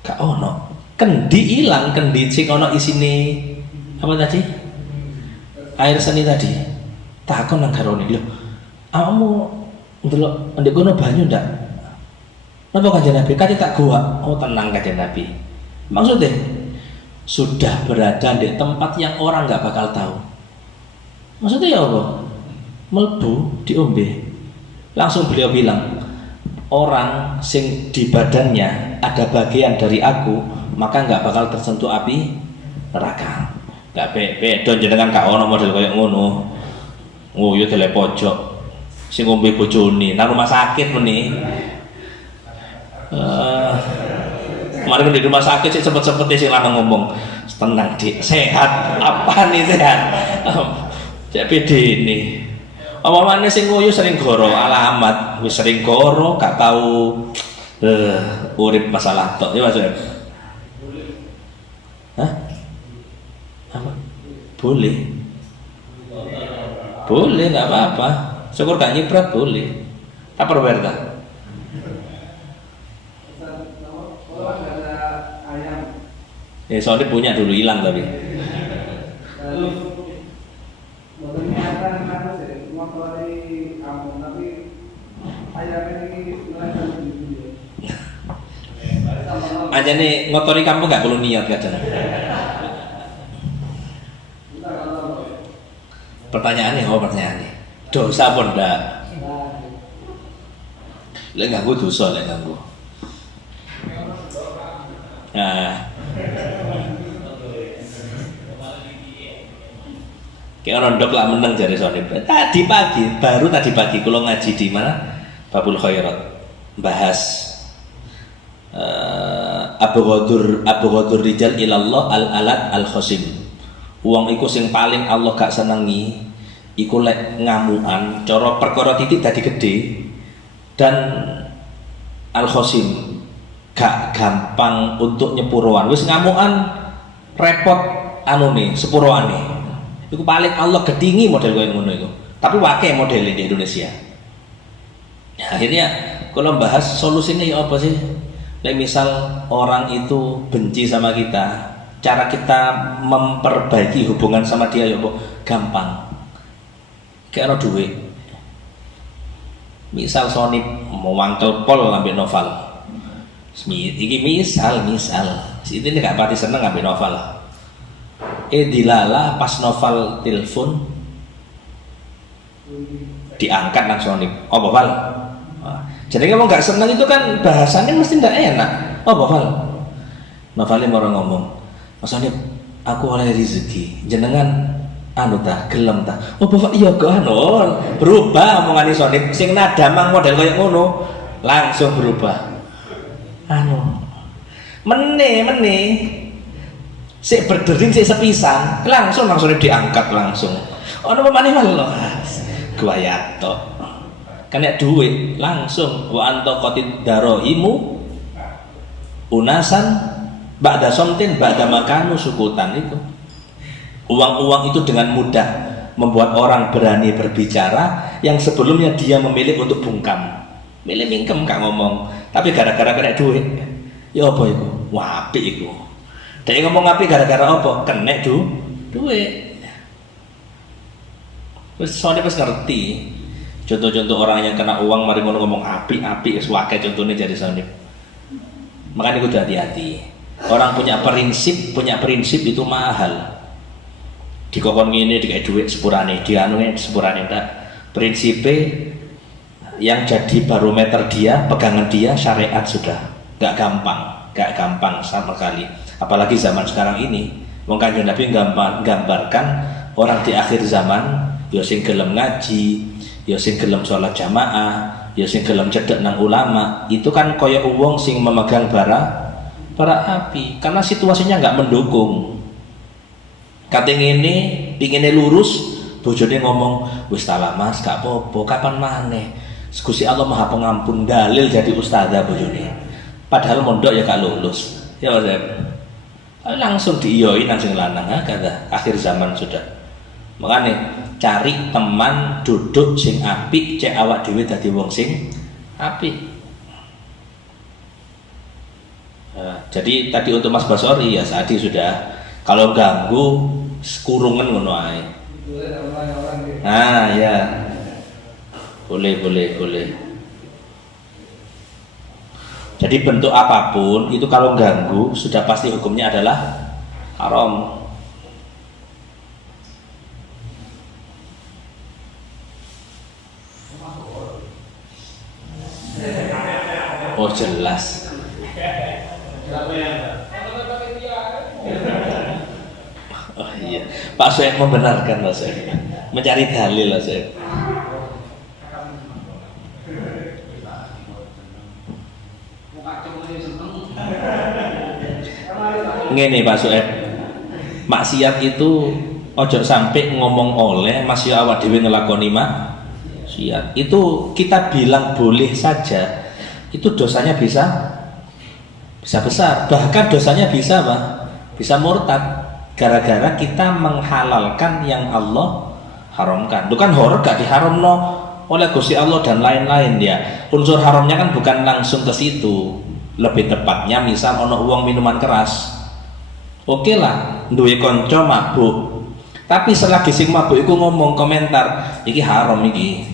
gak ono, kendi hilang, kendi sing ono isine apa tadi? Air seni tadi. Takon nang garone, lho, awakmu ndelok ndek kono banyu ndak? Napa Kanjeng Nabi? Kate tak goa. Oh tenang Kanjeng Nabi. Maksudnya sudah berada di tempat yang orang nggak bakal tahu. Maksudnya ya Allah, melbu diombe. Langsung beliau bilang, orang sing di badannya ada bagian dari aku, maka nggak bakal tersentuh api neraka. Nggak beda jenengan gak ono model kayak ngono. Nguyu tele pojok, sing ngombe bojone nang rumah sakit meni. Kemarin di rumah sakit sih sempet-sempet sih lanang ngomong, tenang dik, sehat. Apa nih sehat? Cek PD ini. Omongane sing nguyu sering goro alamat, wis sering goro gak tahu urip masalah tok. Ya Mas. Hah? Apa? Boleh. Boleh nggak apa-apa. Syukur gak nyiprat boleh. Apa Roberta? Soalnya punya dulu hilang tapi. Aja nih ngotori kamu nggak perlu niat kadang. Pertanyaannya, pertanyaannya. Dosa pun ndak. Lek ganggu dosa, lek ganggu. Nah. Kayak rondok lah meneng jari Sonib. Baru tadi pagi kalau ngaji di mana? Babul Khairat bahas Abu Ghadur rijal ilallah al-alat al-khosim. Uang iku sing paling Allah gak senengi iku lek ngamuan, cara perkara titik dadi gede dan al-khosim gak gampang untuk nyepuruan. Wis ngamuan repot anune sepuruane. Iku paling Allah gedingi model koyo ngono iku. Tapi wae model di Indonesia. Nah, akhirnya kalau bahas solusinya ya apa sih? Kayak misal orang itu benci sama kita, cara kita memperbaiki hubungan sama dia ya apa? Gampang. Kayak ono duit. Misal Sonip mau wangkel pol ngambil novel. Iki misal. Si ini gak pati seneng ngambil novel. Dilala pas novel telepon diangkat langsung Sonip. Oh Val. Jadi kamu nggak senang itu kan bahasannya mesti nggak enak. Oh Val. Novelnya orang ngomong, Mas Sonip, aku oleh rezeki. Jenengan anu tah gelem tah. Oh Bapak iya kok anu berubah omongane Sonip sing nada mang model kayak ngono langsung berubah. Anu mene sik berdering sik sepisan langsung diangkat langsung. Ono pemane lho. Gua tok. Kena duit langsung wa anta qatid darohimu unasan ba'da somtin ba'da makanu sukutan itu. Uang-uang itu dengan mudah membuat orang berani berbicara yang sebelumnya dia memilih untuk bungkam. Milih mingkem gak ngomong, tapi gara-gara kena duit. Ya apa itu? Wah, apik iku. Dia ngomong api gara-gara apa? Kena duit. Terus soalnya pas ngerti contoh-contoh orang yang kena uang mari ngomong api suake contohnya jadi Sonip. Makanya itu hati-hati. Orang punya prinsip itu mahal. Dikokon ngene dikai duit sepurane, dianune sepurane ndak. Prinsipe yang jadi barometer dia, pegangan dia syariat sudah. Gak gampang sama sekali. Apalagi zaman sekarang ini, wong Kanjeng Nabi gambarkan orang di akhir zaman ya sing gelem ngaji, ya sing gelem sholat jamaah, ya sing gelem cedek nang ulama, itu kan kaya wong sing memegang bara api karena situasinya nggak mendukung. Kateng ini pinginnya lurus, bojone ngomong wis tala Mas gak apa-apa kapan maneh. Gusti Allah Maha Pengampun, dalil jadi ustadzah bojone. Padahal mondok ya gak lulus. Ya Mas. Langsung diiyoi nang sing lanang kata akhir zaman sudah. Makanya cari teman duduk sing apik, cek awak dhewe dadi wong sing apik. Nah, jadi tadi untuk Mas Basori ya Sadi sudah, kalau ganggu kurungan ngono ae. Nah ya. Boleh. Jadi bentuk apapun itu kalau ganggu sudah pasti hukumnya adalah haram. Oh jelas. Oh iya, Pak Soeb membenarkan Pak Soeb, mencari dalil Pak Soeb. Ngene Pak Soeb, maksiat itu ojo sampai ngomong oleh masih awak dhewe ngelakoni maksiat. Itu kita bilang boleh saja, itu dosanya bisa besar, bahkan dosanya bisa apa? Bisa murtad gara-gara kita menghalalkan yang Allah haramkan. Itu kan horor gak diharamno oleh Gusti Allah dan lain-lain ya. Unsur haramnya kan bukan langsung ke situ. Lebih tepatnya misal ono uang minuman keras. Oke lah, duwe konco mabuk. Tapi selagi sing mabuk iku ngomong komentar, iki haram iki.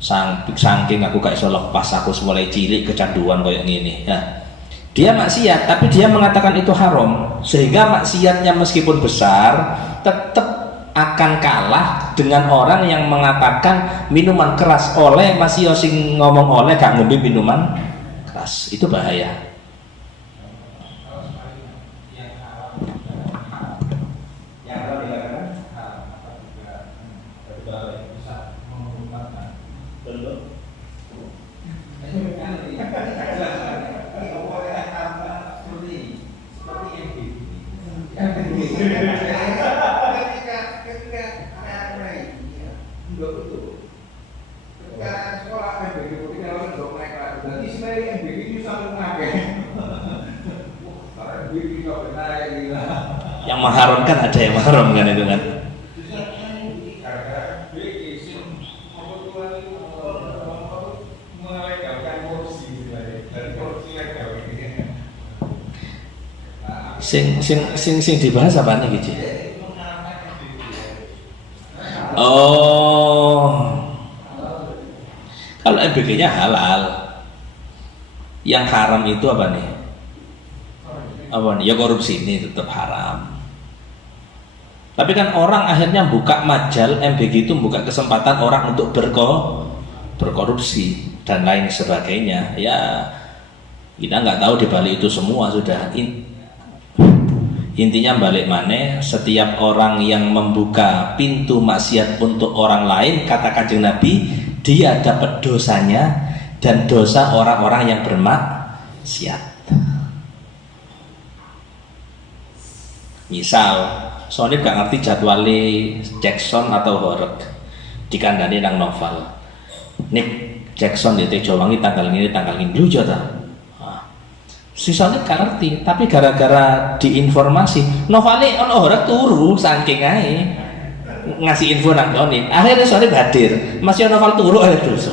Saking aku gak iso lepas, aku mulai cilik kecanduan kayak gini. Ya. Dia maksiat, tapi dia mengatakan itu haram, sehingga maksiatnya meskipun besar tetap akan kalah dengan orang yang mengatakan minuman keras oleh masih sing ngomong oleh gak ngombe minuman keras. Itu bahaya. Yang mengharamkan ada yang mengharamkan itu kan. Sing dibahas apa nih gitu? Oh, kalau MBG-nya halal, yang haram itu apa nih? Apa nih? Ya korupsi ini tetap haram. Tapi kan orang akhirnya buka majal MBG itu buka kesempatan orang untuk berkorupsi dan lain sebagainya. Ya kita nggak tahu di balik itu semua sudah. Intinya balik mana, setiap orang yang membuka pintu maksiat untuk orang lain, kata Kanjeng Nabi, dia dapat dosanya dan dosa orang-orang yang bermaksiat. Misal Sonip gak ngerti jadwali Jackson atau Horek dikandani nang novel. Nick Jackson di Tejowangi tanggal ini lucu ta. Si Sonip gak ngerti, tapi gara-gara diinformasi novelnya ono Horek turu saking ae ngasih info nang Sonip. Akhirnya Sonip hadir, masih novel turu ae dosa.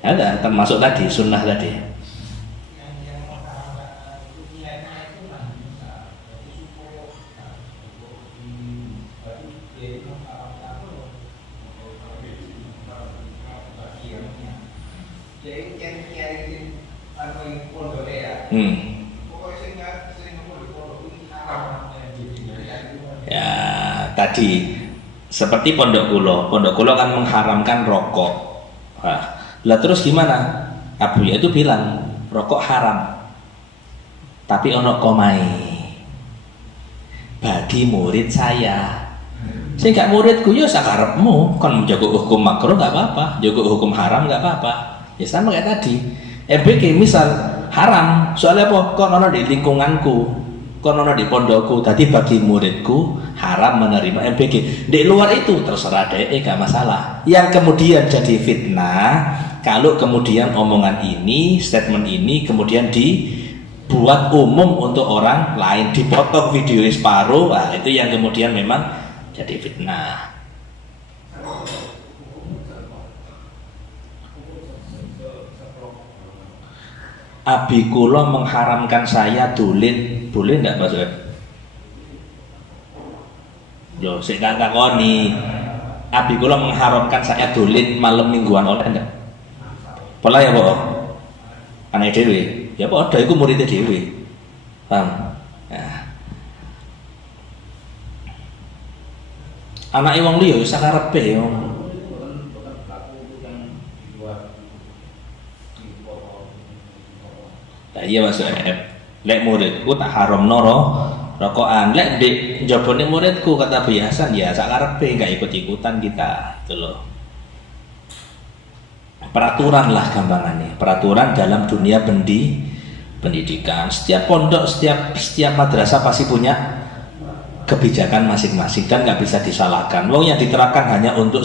Ada termasuk tadi sunnah tadi. Ya tadi seperti pondok kulo kan mengharamkan rokok. Lah terus gimana? Abu ya itu bilang rokok haram, tapi ono komai bagi murid saya. Saya gak muridku ya sakarepmu, kan menjaga hukum makruh nggak apa-apa, jaga hukum haram nggak apa-apa. Ya sama kayak tadi. MBG misal haram, soalnya apa? Kon ono di lingkunganku, kon ono di pondokku, tadi bagi muridku haram menerima MBG. Di luar itu terserah deh, gak masalah. Yang kemudian jadi fitnah, kalau kemudian omongan ini, statement ini kemudian dibuat umum untuk orang lain, dipotong video separuh, nah, itu yang kemudian memang jadi fitnah. Abi kula mengharamkan saya dolit, boleh enggak Mas Soeb? Yo sik tak takoni. abi kula mengharamkan saya dolen malam mingguan oleh ndak? Pola ya, Pak. Anake dhewe. Ya padha iku muridé dhewe. Paham? Nah. Anake wong liya ya sakarepe yo. Lah iya Mas lek muridku tak haramno rokokan, lek ndek njabane muridku kata biasa ya sakarepe enggak ikut-ikutan kita itu loh. Peraturan lah gampangannya, peraturan dalam dunia pendidikan. Setiap pondok, setiap madrasah pasti punya kebijakan masing-masing dan nggak bisa disalahkan. Wong yang diterapkan hanya untuk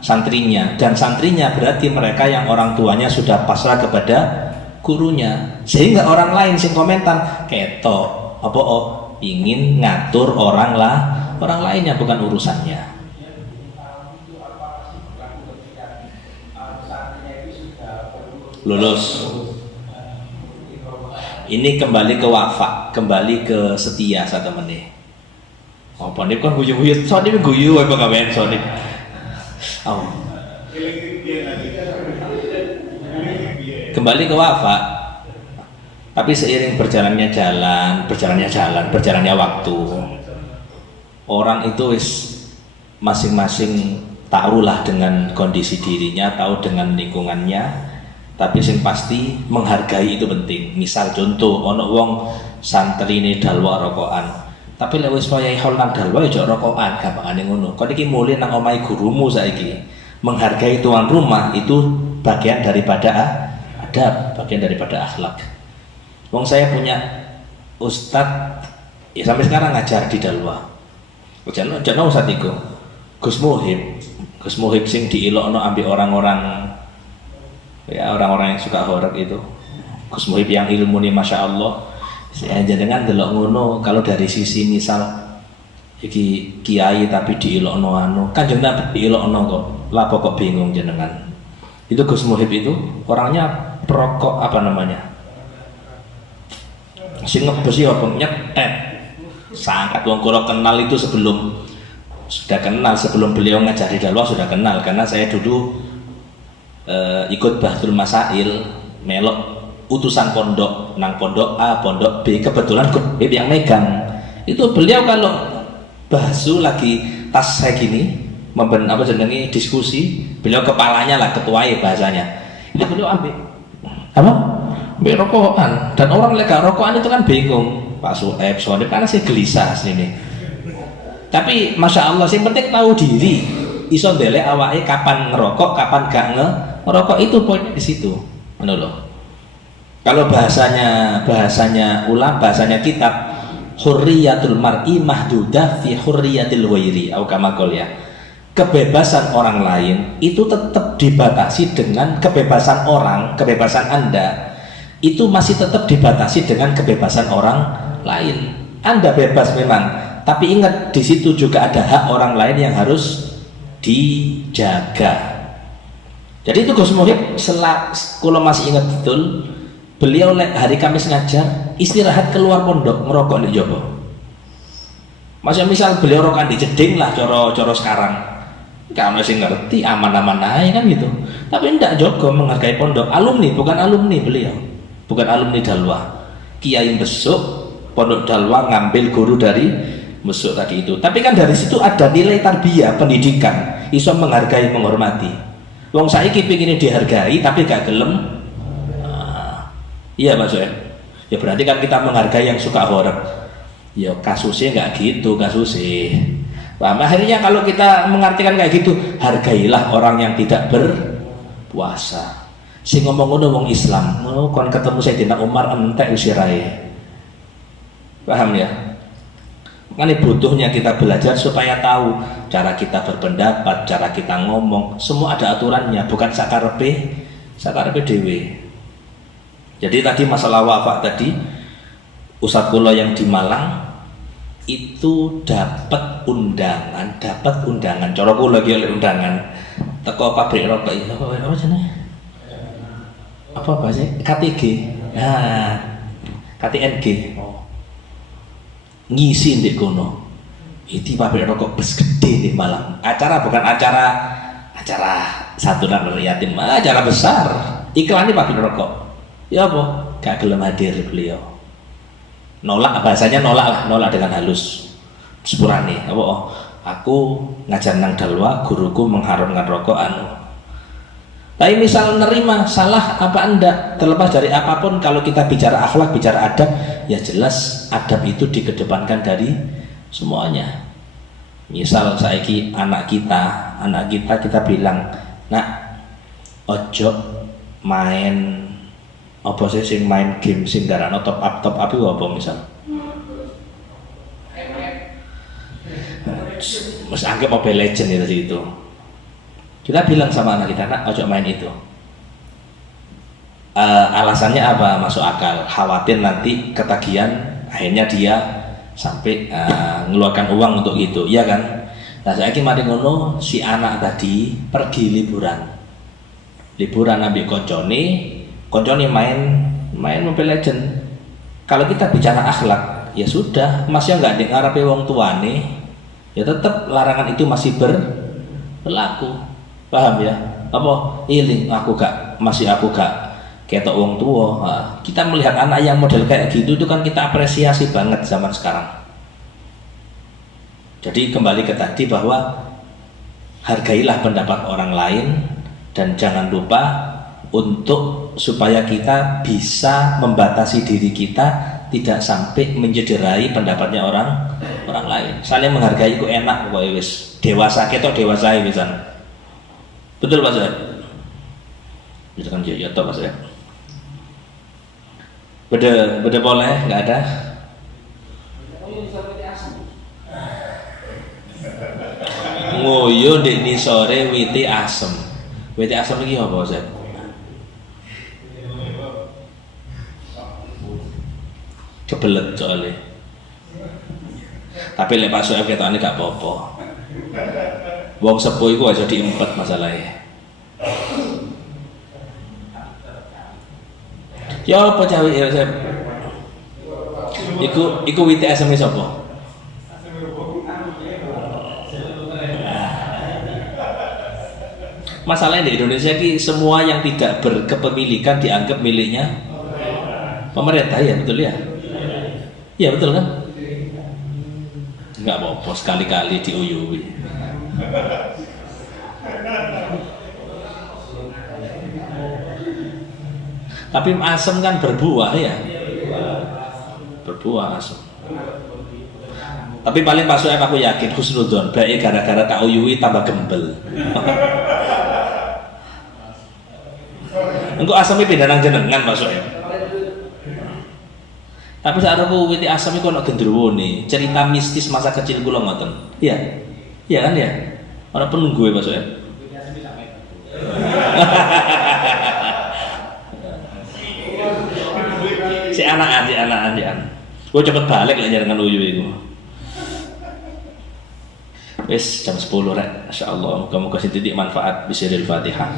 santrinya, dan santrinya berarti mereka yang orang tuanya sudah pasrah kepada gurunya, sehingga orang lain sing komentar ketok apa ingin ngatur orang lainnya bukan urusannya. Lulus. Ini kembali ke wafa, kembali ke setia satu menit. Apa nih kan guyu-guyu, soalnya guyu apa kawan soalnya. Oh. Kembali ke wafa. Tapi seiring berjalannya waktu, orang itu masing-masing tahulah dengan kondisi dirinya, tahu dengan lingkungannya. Tapi yang pasti menghargai itu penting. Misal contoh ono wong santri ini dalwa rokokan, tapi lek wis wayahe haul nang dalwa ya rokokan gampangane ngono. Kok iki mulih nang omahe gurumu saiki. Menghargai tuan rumah itu bagian daripada adab, bagian daripada akhlak. Wong saya punya ustadz ya sampai sekarang ngajar di dalwa. Jangan ustadz iku. Gus Muhib sing diilokno ambek orang-orang ya orang-orang yang suka horor itu. Gus Muhib yang ilmu nih masya Allah. Saya jenengan delok ngono kalau dari sisi misal iki kiai tapi diilokno Kanjeng Nabi diilokno kok. Lah kok bingung jenengan. Itu Gus Muhib itu orangnya perokok apa namanya? Sing ngebesi apa nyetet. Sangat wong kula kenal itu sebelum beliau ngajari dalwa sudah kenal karena saya dulu ikut Bahtul Masail melok utusan pondok nang pondok A, pondok B, kebetulan yang megang itu beliau kalau bahsu lagi tas saya gini diskusi, beliau kepalanya lah ketuai bahasanya itu beliau ambil rokokan dan orang lega rokokan itu kan bingung Pak Sueb soalnya karena saya gelisah sini tapi masya Allah yang penting tahu diri iso ndelek awake kapan ngerokok kapan gak ngerokok itu poinnya di situ menurut. Kalau bahasanya kitab hurriyatul mar'i mahdudah fi hurriyatil ghairi atau kama qol ya. Kebebasan orang lain itu tetap dibatasi dengan kebebasan Anda itu masih tetap dibatasi dengan kebebasan orang lain. Anda bebas memang, tapi ingat di situ juga ada hak orang lain yang harus dijaga. Jadi itu Gus Muhib kalau masih ingat betul, beliau hari Kamis ngajar istirahat keluar pondok merokok di Jowo. Misal beliau rokokan di jeding lah coro sekarang. Kamu masih ngerti aman-aman aja kan gitu. Tapi tidak Jogo menghargai pondok. Alumni bukan alumni beliau, bukan alumni dalwa. Kiai besok pondok dalwa ngambil guru dari besok tadi itu. Tapi kan dari situ ada nilai tarbiyah pendidikan. Iso menghargai menghormati. Wong saiki pengine dihargai tapi gak gelem. Iya Mas Soeb. Ya berarti kan kita menghargai yang suka horor. Ya kasusnya nggak gitu kasusnya. Nah, akhirnya kalau kita mengartikan kayak gitu, hargailah orang yang tidak berpuasa. Si ngomong wong Islam, kon ketemu Sayyidina Umar entek usirai. Paham ya? Makanya butuhnya kita belajar supaya tahu cara kita berpendapat, cara kita ngomong, semua ada aturannya, bukan sakarepe dewe. Jadi tadi masalah wafat tadi, Ustadz kula yang di Malang itu dapat undangan, cara kula lagi oleh undangan teko pabrik rokok itu apa jenenge? Apa sih? KTG. Nah, KTNG. Ngisi ndek kono. Itu pabrik rokok bes gede di Malang. Acara bukan acara santunan yatim, acara besar. Iklan di pabrik rokok. Ya apa? Gak gelem hadir beliau. Nolak, bahasanya nolak dengan halus. Sepurane, apa? Oh, aku ngajar nang dalwa, guruku mengharamkan rokokan. Tapi misal nerima salah apa enggak, terlepas dari apapun, kalau kita bicara akhlak, bicara adab, ya jelas adab itu dikedepankan dari semuanya. Misal saiki anak kita bilang, nak ojo main apa sih main game sing garano top up apa misal. Mas anggap Mobile Legend itu. Kita bilang sama anak kita, nak ojo main itu. Alasannya apa? Masuk akal, khawatir nanti ketagihan, akhirnya dia sampai ngeluarkan uang untuk gitu, ya kan? Nah saya mari ngono, si anak tadi pergi liburan ambil koncone main Mobile Legend. Kalau kita bicara akhlak, ya sudah, masih nggak ngarepe wong tuane, ya tetap larangan itu masih berlaku, paham ya? Apa iling aku gak ketok wong tua. Nah, kita melihat anak yang model kayak gitu itu kan kita apresiasi banget zaman sekarang. Jadi kembali ke tadi bahwa hargailah pendapat orang lain dan jangan lupa untuk supaya kita bisa membatasi diri kita tidak sampai mencederai pendapatnya orang lain. Saling menghargai itu enak, wis dewasa ketok dewasa pisan. Betul Pak Soeb? Itu kan ya toh Pak Soeb. Beda boleh, nggak ada. Ngoyo dek ni sore witi asem. Witi asem lagi apa Soeb? Kebelet soalnya. Tapi lek Pak Soeb ketokane gak apa-apa. Wong sepuh iku aja diempet masalahnya. Ya apa cawe ya Soeb? Iku witi asem sapa? Masalahnya di Indonesia ini semua yang tidak berkepemilikan dianggap miliknya pemerintah, ya betul ya? Ya betul kan? Enggak apa-apa sekali-kali diuyui. Tapi asem kan berbuah ya, berbuah asem. Tapi paling Pak Soeb aku yakin husnudzon, baik gara-gara tak uyui tambah gembel. Engko asemnya pindah nang jenengan Pak Soeb. Tapi saat aku witi asam itu ada gendruwo nih, cerita mistis masa kecil kula ngoten. Iya, iya kan ya. Orang penunggu ya Pak Soeb. si anakan. Gue cepet balik lah jangan uyu itu. Wes jam 10 rek. Insyaallah moga-moga sing titik manfaat bisiril Fatihah.